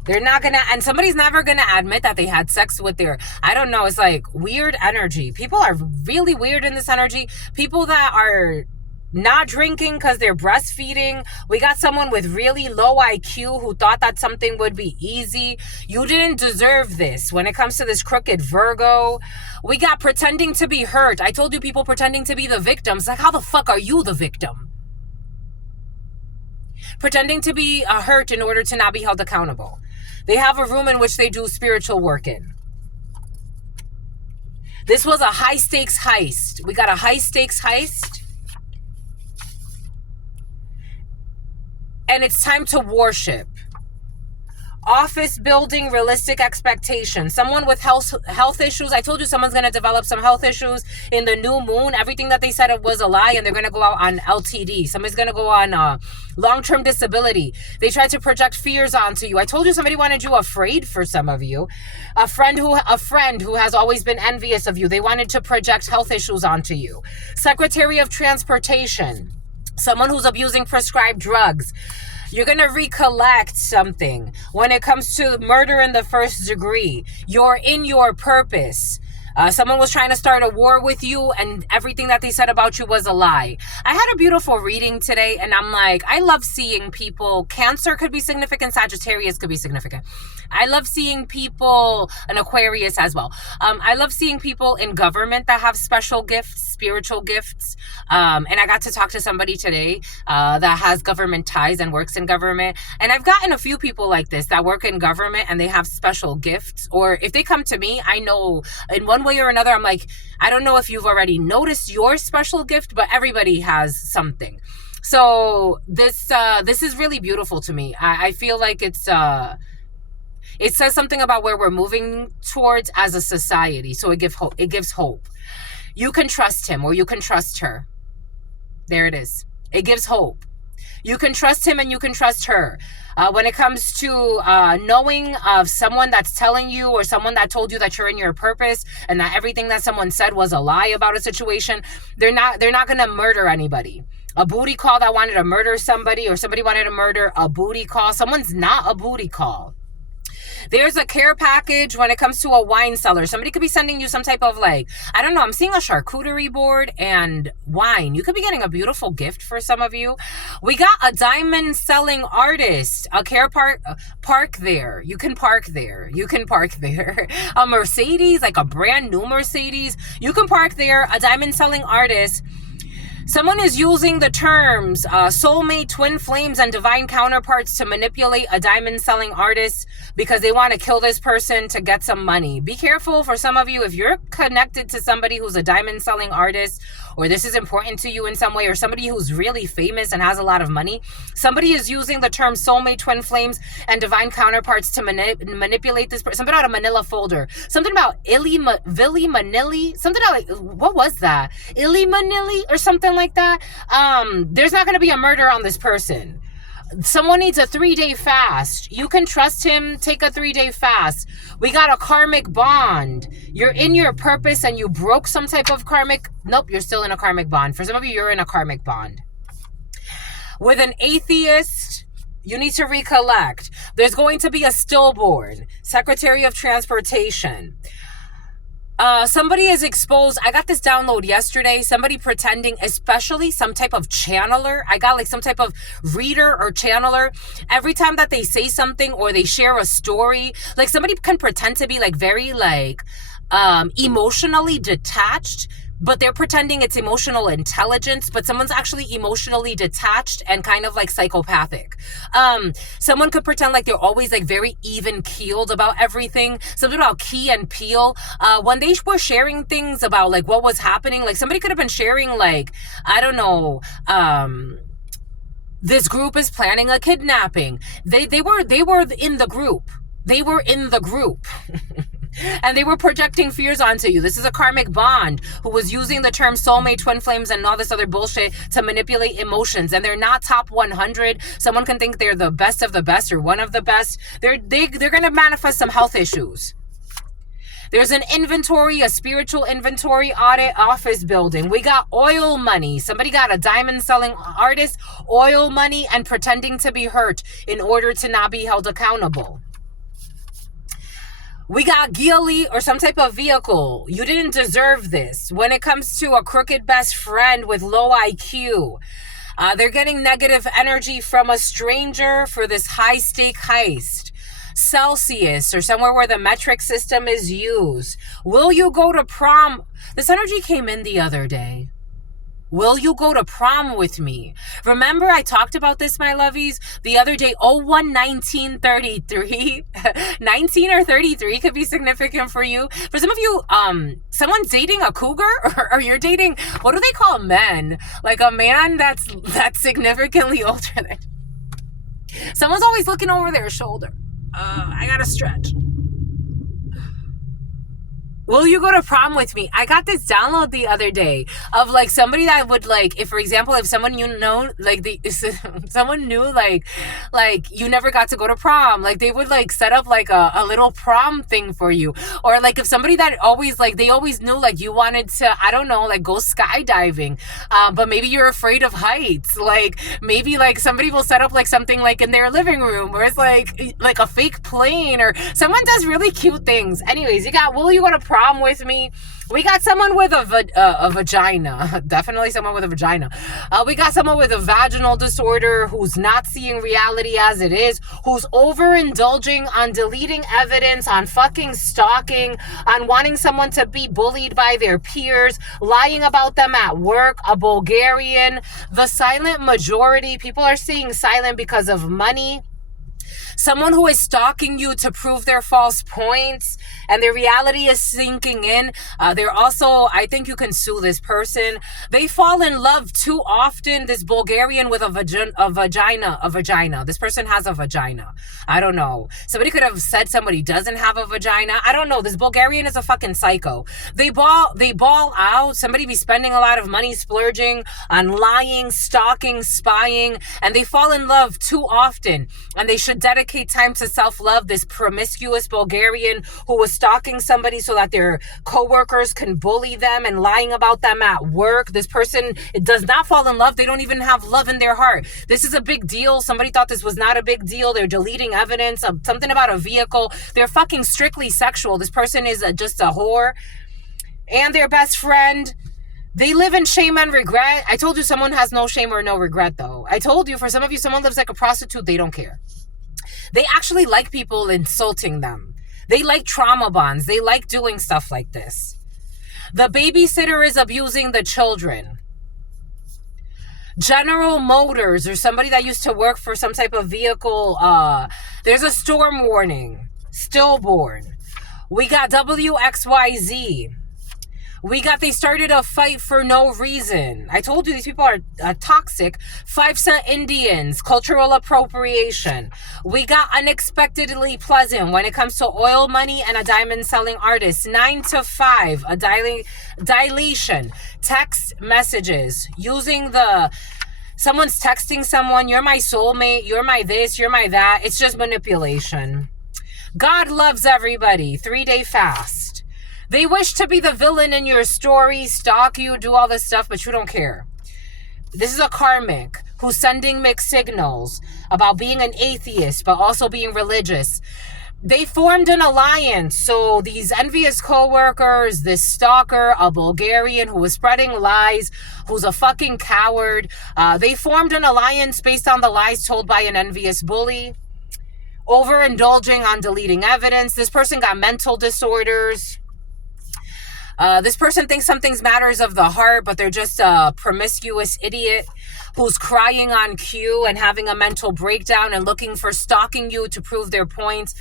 They're not going to, and somebody's never going to admit that they had sex with their, I don't know, it's weird energy. People are really weird in this energy. People that are not drinking because they're breastfeeding. We got someone with really low IQ who thought that something would be easy. You didn't deserve this. When it comes to this crooked Virgo, we got pretending to be hurt. I told you, people pretending to be the victims. Like, how the fuck are you the victim? Pretending to be hurt in order to not be held accountable. They have a room in which they do spiritual work in. This was a high stakes heist. We got a high stakes heist. And it's time to worship. Office building, realistic expectations. Someone with health issues. I told you someone's going to develop some health issues in the new moon. Everything that they said it was a lie, and they're going to go out on LTD. Somebody's going to go on long-term disability. They tried to project fears onto you. I told you somebody wanted you afraid for some of you. A friend who has always been envious of you. They wanted to project health issues onto you. Secretary of Transportation. Someone who's abusing prescribed drugs. You're going to recollect something. When it comes to murder in the first degree, you're in your purpose. Someone was trying to start a war with you, and everything that they said about you was a lie. I had a beautiful reading today, and I'm like, I love seeing people. Cancer could be significant. Sagittarius could be significant. I love seeing people, an Aquarius as well. I love seeing people in government that have special gifts, spiritual gifts. And I got to talk to somebody today that has government ties and works in government. And I've gotten a few people like this that work in government and they have special gifts. Or if they come to me, I know in one way or another, I'm like, I don't know if you've already noticed your special gift, but everybody has something. So this is really beautiful to me. I feel like it says something about where we're moving towards as a society. So it gives hope. You can trust him or you can trust her. There it is. It gives hope. You can trust him and you can trust her. When it comes to knowing of someone that's telling you or someone that told you that you're in your purpose and that everything that someone said was a lie about a situation, they're not going to murder anybody. A booty call that wanted to murder somebody, or somebody wanted to murder a booty call. Someone's not a booty call. There's a care package when it comes to a wine cellar. Somebody could be sending you some type of I don't know, I'm seeing a charcuterie board and wine. You could be getting a beautiful gift for some of you. We got a diamond selling artist, a care park there. You can park there. You can park there. A Mercedes, like a brand new Mercedes. You can park there, a diamond selling artist. Someone is using the terms soulmate, twin flames, and divine counterparts to manipulate a diamond selling artist because they want to kill this person to get some money. Be careful for some of you if you're connected to somebody who's a diamond selling artist, or this is important to you in some way, or somebody who's really famous and has a lot of money. Somebody is using the term soulmate, twin flames, and divine counterparts to manipulate this person. Something about a manila folder. Something about Vili Manili. Something like, what was that? Ili Manili or something like that. There's not going to be a murder on this person. Someone needs a 3-day fast. You can trust him. Take a 3-day fast. We got a karmic bond. You're in your purpose and you broke some type of karmic. Nope, you're still in a karmic bond. For some of you, you're in a karmic bond. With an atheist, you need to recollect. There's going to be a stillborn. Secretary of Transportation. Somebody is exposed. I got this download yesterday. Somebody pretending, especially some type of channeler. I got some type of reader or channeler. Every time that they say something or they share a story, somebody can pretend to be very emotionally detached, but they're pretending it's emotional intelligence, but someone's actually emotionally detached and kind of psychopathic. Someone could pretend they're always very even keeled about everything. Something about Key and Peele. When they were sharing things about what was happening, somebody could have been sharing I don't know, this group is planning a kidnapping. They were in the group. They were in the group. And they were projecting fears onto you. This is a karmic bond who was using the term soulmate, twin flames, and all this other bullshit to manipulate emotions. And they're not top 100. Someone can think they're the best of the best or one of the best. They're going to manifest some health issues. There's an inventory, a spiritual inventory audit, office building. We got oil money. Somebody got a diamond selling artist, oil money, and pretending to be hurt in order to not be held accountable. We got Geely or some type of vehicle. You didn't deserve this. When it comes to a crooked best friend with low IQ, they're getting negative energy from a stranger for this high stake heist. Celsius or somewhere where the metric system is used. Will you go to prom? This energy came in the other day. Will you go to prom with me? Remember I talked about this, my lovies, the other day. 01-19-33. 19 or 33 could be significant for you. For some of you, someone's dating a cougar, or you're dating, what do they call men? Like a man that's significantly older than. Someone's always looking over their shoulder. I gotta stretch. Will you go to prom with me? I got this download the other day of like somebody that would like, if for example, if someone you know, like someone knew like you never got to go to prom, like they would like set up like a little prom thing for you. Or like if somebody that always like, they always knew like you wanted to, I don't know, like go skydiving, but maybe you're afraid of heights. Like maybe like somebody will set up like something like in their living room where it's like a fake plane, or someone does really cute things. Anyways, you got, will you go to prom with me? We got someone with a vagina. Definitely someone with a vagina. We got someone with a vaginal disorder who's not seeing reality as it is, who's overindulging on deleting evidence, on fucking stalking, on wanting someone to be bullied by their peers, lying about them at work, a Bulgarian. The silent majority, people are staying silent because of money. Someone who is stalking you to prove their false points, and their reality is sinking in. They're also, I think you can sue this person. They fall in love too often. This Bulgarian with a vagina. This person has a vagina. I don't know. Somebody could have said somebody doesn't have a vagina. I don't know. This Bulgarian is a fucking psycho. They ball out. Somebody be spending a lot of money splurging on lying, stalking, spying, and they fall in love too often. And they should dedicate time to self-love. This promiscuous Bulgarian who was stalking somebody so that their co-workers can bully them and lying about them at work. This person does not fall in love. They don't even have love in their heart. This is a big deal. Somebody thought this was not a big deal. They're deleting evidence of something about a vehicle. They're fucking strictly sexual. This person is just a whore. And their best friend, they live in shame and regret. I told you someone has no shame or no regret, though. I told you, for some of you, someone lives like a prostitute. They don't care. They actually like people insulting them. They like trauma bonds. They like doing stuff like this. The babysitter is abusing the children. General Motors, or somebody that used to work for some type of vehicle, there's a storm warning. Stillborn. We got WXYZ. We got, they started a fight for no reason. I told you these people are toxic. 5-cent Indians, cultural appropriation. We got unexpectedly pleasant when it comes to oil money and a diamond selling artist. 9 to 5, a dilation. Text messages, using someone's texting someone, you're my soulmate, you're my this, you're my that. It's just manipulation. God loves everybody. 3-day fast. They wish to be the villain in your story, stalk you, do all this stuff, but you don't care. This is a karmic who's sending mixed signals about being an atheist, but also being religious. They formed an alliance. So these envious co-workers, this stalker, a Bulgarian who was spreading lies, who's a fucking coward. They formed an alliance based on the lies told by an envious bully. Overindulging on deleting evidence. This person got mental disorders. This person thinks something's matters of the heart, but they're just a promiscuous idiot who's crying on cue and having a mental breakdown and looking for stalking you to prove their points.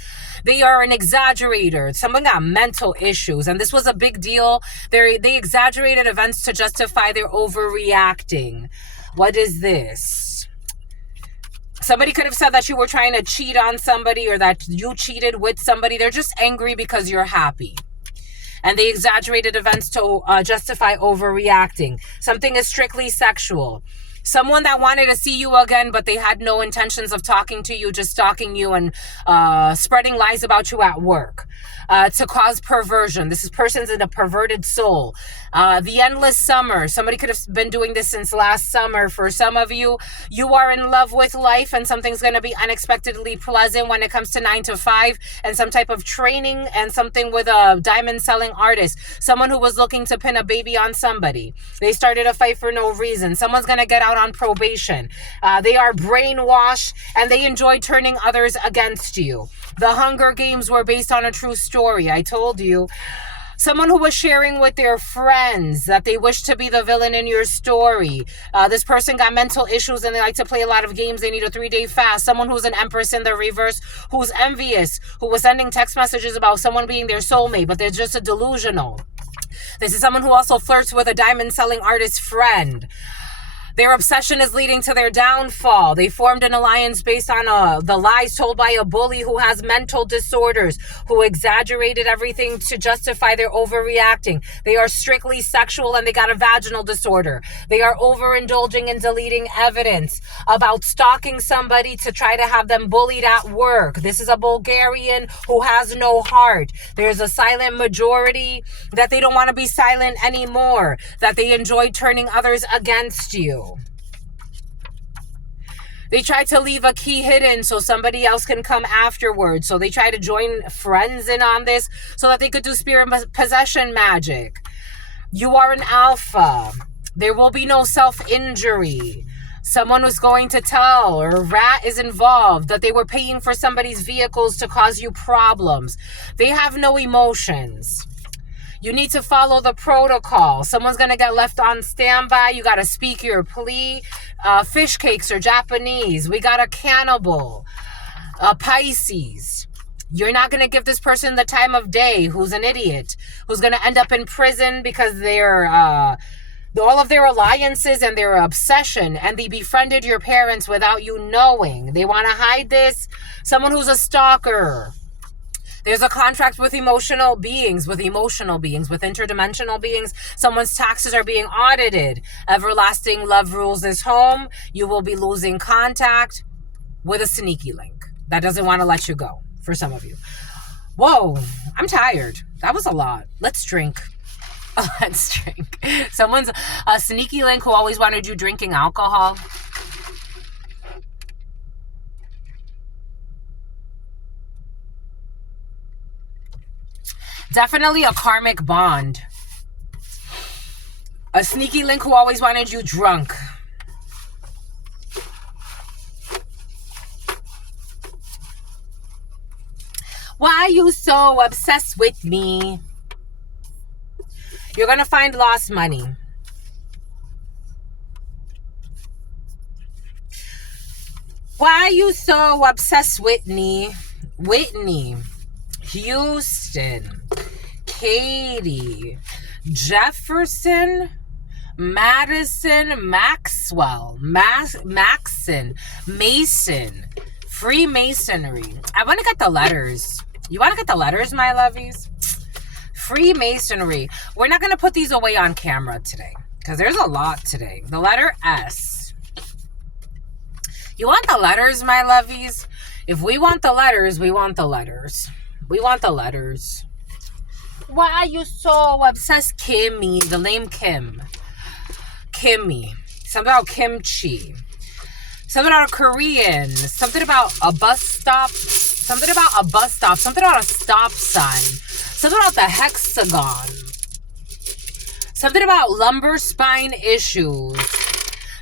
They are an exaggerator. Someone got mental issues, and this was a big deal. They exaggerated events to justify their overreacting. What is this? Somebody could have said that you were trying to cheat on somebody or that you cheated with somebody. They're just angry because you're happy. And they exaggerated events to justify overreacting. Something is strictly sexual. Someone that wanted to see you again, but they had no intentions of talking to you, just stalking you and spreading lies about you at work to cause perversion. This person's in a perverted soul. The endless summer. Somebody could have been doing this since last summer. For some of you, you are in love with life and something's going to be unexpectedly pleasant when it comes to 9 to 5 and some type of training and something with a diamond selling artist. Someone who was looking to pin a baby on somebody. They started a fight for no reason. Someone's going to get out on probation. They are brainwashed and they enjoy turning others against you. The Hunger Games were based on a true story. I told you. Someone who was sharing with their friends that they wish to be the villain in your story. This person got mental issues and they like to play a lot of games. They need a 3-day fast. Someone who's an empress in the reverse, who's envious, who was sending text messages about someone being their soulmate, but they're just a delusional. This is someone who also flirts with a diamond selling artist friend. Their obsession is leading to their downfall. They formed an alliance based on the lies told by a bully who has mental disorders, who exaggerated everything to justify their overreacting. They are strictly sexual and they got a vaginal disorder. They are overindulging in deleting evidence about stalking somebody to try to have them bullied at work. This is a Bulgarian who has no heart. There's a silent majority that they don't want to be silent anymore, that they enjoy turning others against you. They try to leave a key hidden so somebody else can come afterwards. So they try to join friends in on this so that they could do spirit possession magic. You are an alpha. There will be no self-injury. Someone was going to tell, or a rat is involved, that they were paying for somebody's vehicles to cause you problems. They have no emotions. You need to follow the protocol. Someone's going to get left on standby. You got to speak your plea. Fish cakes are Japanese. We got a cannibal. Pisces. You're not going to give this person the time of day, who's an idiot, who's going to end up in prison because they're all of their alliances and their obsession, and they befriended your parents without you knowing. They want to hide this. Someone who's a stalker. There's a contract with emotional beings, with interdimensional beings. Someone's taxes are being audited. Everlasting love rules this home. You will be losing contact with a sneaky link that doesn't want to let you go, for some of you. Whoa, I'm tired. That was a lot. Let's drink. Let's drink. Someone's a sneaky link who always wanted you drinking alcohol. Definitely a karmic bond. A sneaky link who always wanted you drunk. Why are you so obsessed with me? You're going to find lost money. Why are you so obsessed with me? Whitney, Houston, Katie, Jefferson, Madison, Maxwell, Maxon, Mason, Freemasonry. I want to get the letters. You want to get the letters, my lovies? Freemasonry. We're not going to put these away on camera today because there's a lot today. The letter S. You want the letters, my lovies? If we want the letters, we want the letters. We want the letters. Why are you so obsessed? Kimmy, the name Kim. Kimmy. Something about kimchi. Something about a Korean. Something about a bus stop. Something about a bus stop. Something about a stop sign. Something about the hexagon. Something about lumbar spine issues.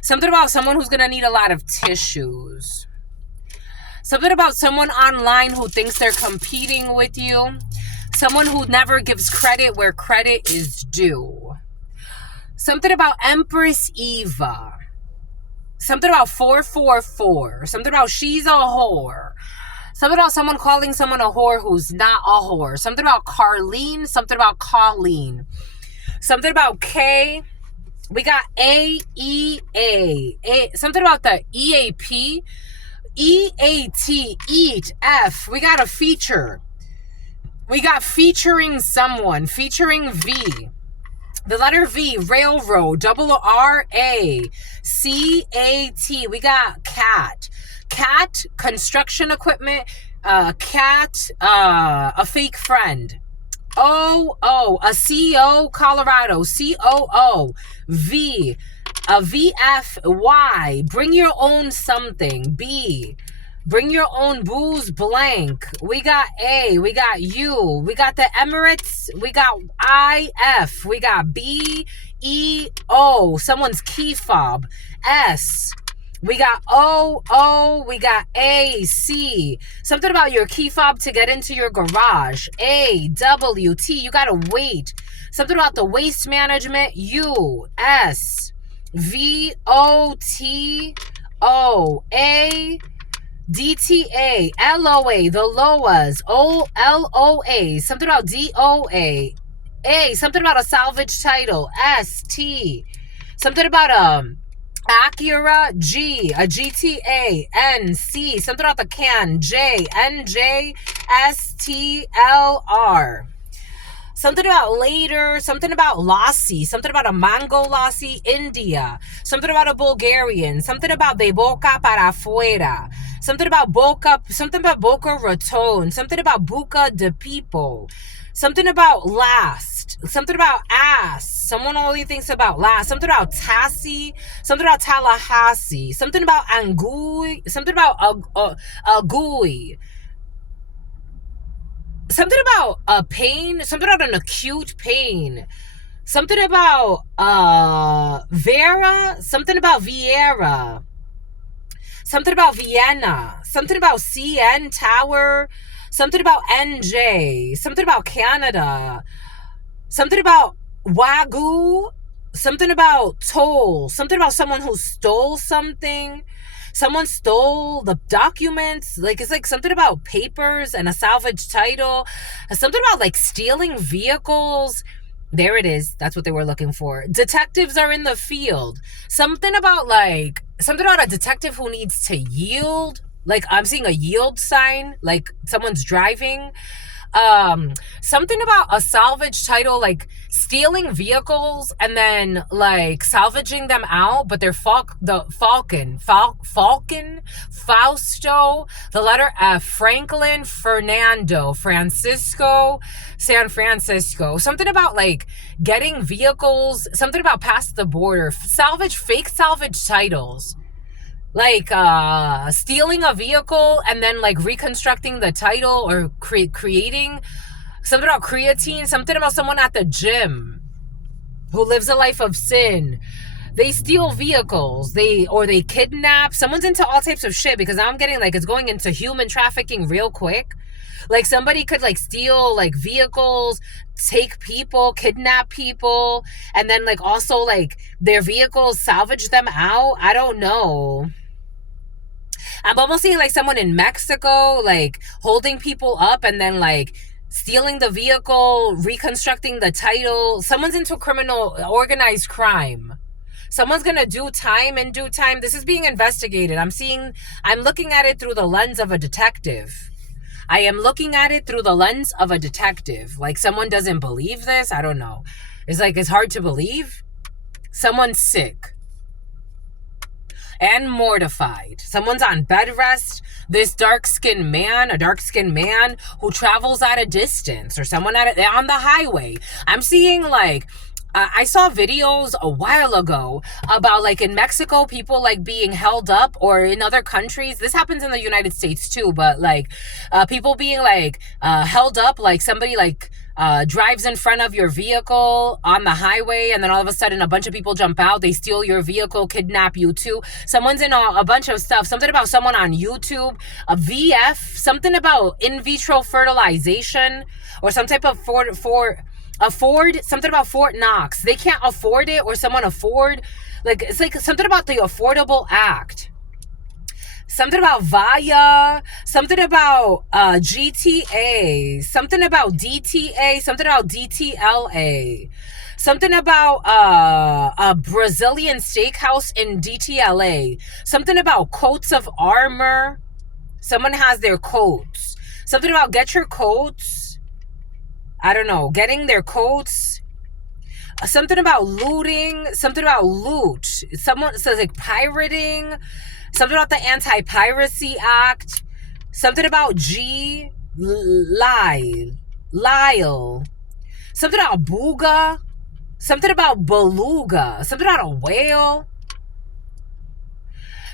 Something about someone who's going to need a lot of tissues. Something about someone online who thinks they're competing with you. Someone who never gives credit where credit is due. Something about Empress Eva. Something about 444. Something about she's a whore. Something about someone calling someone a whore who's not a whore. Something about Carlene. Something about Colleen. Something about K. We got A. Something about the EAP. EAT, eat, F. We got a feature. We got featuring someone, featuring V. The letter V, railroad, double RACAT. We got cat. Cat, construction equipment. Cat, a fake friend. A CO, Colorado. COO. V, a VFY, bring your own something. B, bring your own booze, blank. We got A, we got U, we got the Emirates, we got IF, we got BEO, someone's key fob. S, we got O, we got AC. Something about your key fob to get into your garage. AWT, you gotta wait. Something about the waste management. US, VOTO, DTA, LOA, the LOAs, OLOA, something about DOA, something about a salvage title, ST, something about Acura, G, a GTA, NC, something about the can, J, NJ, STLR. Something about later, something about lassi, something about a mango lassi, India, something about a Bulgarian, something about de boca para afuera, something about Boca Raton, something about Buca de People, something about last, something about ass, someone only thinks about last, something about Tassie, something about Tallahassee, something about Angui, something about Agui, something about a pain, something about an acute pain, something about Vera, something about Vieira, something about Vienna, something about CN Tower, something about NJ, something about Canada, something about Wagyu, something about toll, something about someone who stole something. Someone stole the documents. Like, it's like something about papers and a salvage title. Something about like stealing vehicles. There it is. That's what they were looking for. Detectives are in the field. Something about a detective who needs to yield. Like, I'm seeing a yield sign. Like, someone's driving. Something about a salvage title, like stealing vehicles and then like salvaging them out, but they're Falcon, Fausto, the letter F, Franklin, Fernando, Francisco, San Francisco. Something about like getting vehicles, something about past the border, fake salvage titles. Like stealing a vehicle and then like reconstructing the title or creating something about creatine, something about someone at the gym who lives a life of sin. They steal vehicles, they kidnap. Someone's into all types of shit, because I'm getting like it's going into human trafficking real quick. Like somebody could like steal like vehicles, take people, kidnap people, and then like also like their vehicles, salvage them out. I don't know. I'm almost seeing like someone in Mexico, like holding people up and then like stealing the vehicle, reconstructing the title. Someone's into criminal, organized crime. Someone's gonna do time in due time. This is being investigated. I'm looking at it through the lens of a detective. I am looking at it through the lens of a detective. Like someone doesn't believe this. I don't know. It's hard to believe. Someone's sick and mortified. Someone's on bed rest. This a dark-skinned man who travels at a distance, or someone on the highway. I'm seeing like, I saw videos a while ago about like in Mexico, people like being held up, or in other countries. This happens in the United States too, but like people being like held up, like somebody like drives in front of your vehicle on the highway, and then all of a sudden a bunch of people jump out, they steal your vehicle, kidnap you too. Someone's in a bunch of stuff. Something about someone on YouTube, a VF, something about in vitro fertilization, or some type of something about Fort Knox. They can't afford it, or someone afford, like it's like something about the Affordable Act. Something about VIA, something about GTA, something about DTA, something about DTLA, something about a Brazilian steakhouse in DTLA, something about coats of armor. Someone has their coats. Something about get your coats. I don't know, getting their coats. Something about looting, something about loot. Someone says like pirating, something about the Anti-Piracy Act, something about Lyle, something about booga, something about beluga, something about a whale,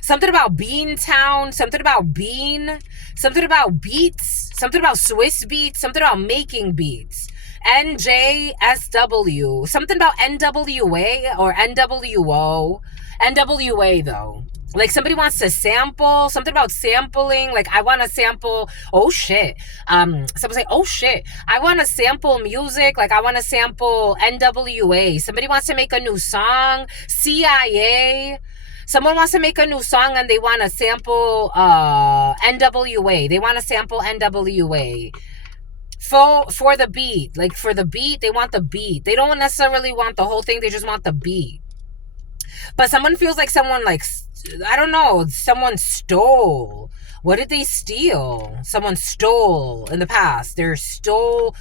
something about Beantown, something about bean, something about beats, something about Swiss beats, something about making beats. NJSW, something about NWA or NWO. NWA though. Like somebody wants to sample, something about sampling. Like I want to sample, oh shit. Someone say, oh shit. I want to sample music. Like I want to sample NWA. Somebody wants to make a new song. CIA. Someone wants to make a new song and they want to sample NWA. They want to sample NWA. For the beat. Like for the beat, they want the beat. They don't necessarily want the whole thing. They just want the beat. But someone feels like someone like, I don't know, someone stole. What did they steal? Someone stole in the past. They stole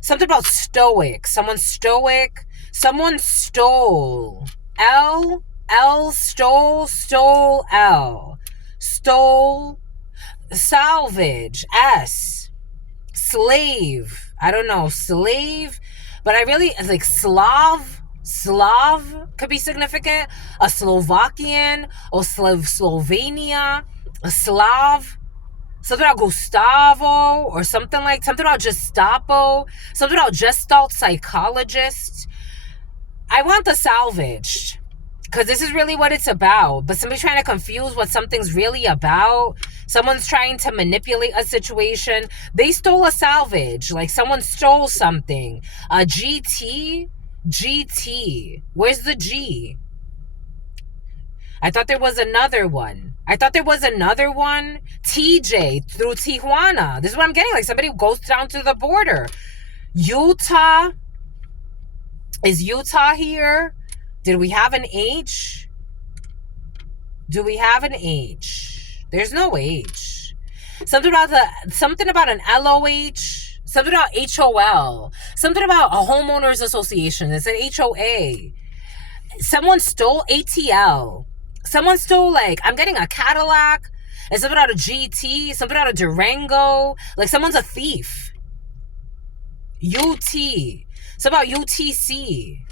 something about stoic. Someone stoic. Someone stole. L stole L. Stole. Salvage S. Slave. I don't know. Slave. But I really like Slav could be significant. A Slovakian or Slovenia. A Slav. Something about Gustavo or something about Gestapo. Something about Gestalt psychologist. I want the salvaged. Because this is really what it's about. But somebody's trying to confuse what something's really about. Someone's trying to manipulate a situation. They stole a salvage. Like someone stole something. A GT. Where's the G? I thought there was another one. TJ through Tijuana. This is what I'm getting. Like somebody who goes down to the border. Utah. Is Utah here? Did we have an H? Do we have an H? There's no H. Something about an LOH. Something about HOL. Something about a homeowners association. It's an HOA. Someone stole ATL. Someone stole I'm getting a Cadillac. And something about a GT. Something about a Durango. Like someone's a thief. UT. Something about UTC.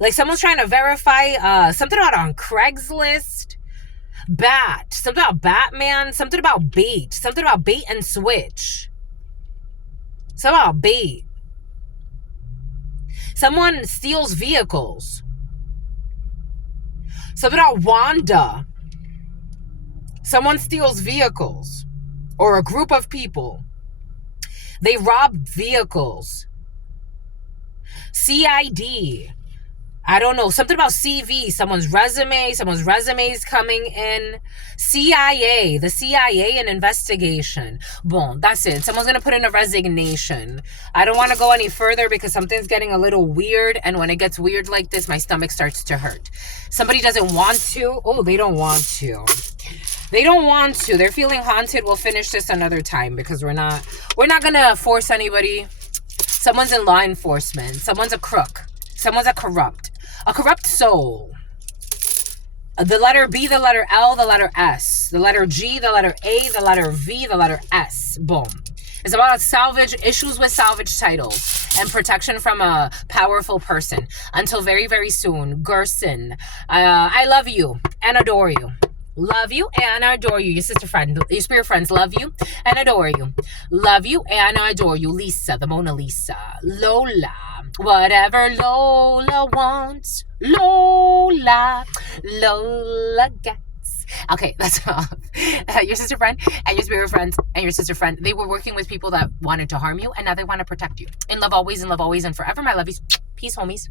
Like someone's trying to verify something about on Craigslist. Bat. Something about Batman. Something about bait. Something about bait and switch. Something about bait. Someone steals vehicles. Something about Wanda. Someone steals vehicles. Or a group of people. They rob vehicles. CID. I don't know. Something about CV. Someone's resume is coming in. CIA. The CIA and investigation. Boom. That's it. Someone's going to put in a resignation. I don't want to go any further because something's getting a little weird. And when it gets weird like this, my stomach starts to hurt. Somebody doesn't want to. Oh, they don't want to. They don't want to. They're feeling haunted. We'll finish this another time because we're not going to force anybody. Someone's in law enforcement. Someone's a crook. Someone's a corrupt soul. The letter B, the letter L, the letter S. The letter G, the letter A, the letter V, the letter S. Boom. It's about issues with salvage titles and protection from a powerful person. Until very, very soon. Gerson. I love you and adore you. Love you and adore you. Your sister friend, your spirit friends love you and adore you. Love you and adore you. Lisa, the Mona Lisa. Lola. Whatever Lola wants. Lola gets. Okay, that's enough. Your sister friend and your spirit friends and your sister friend, they were working with people that wanted to harm you and now they want to protect you. In love always and forever, my lovies. Peace, homies.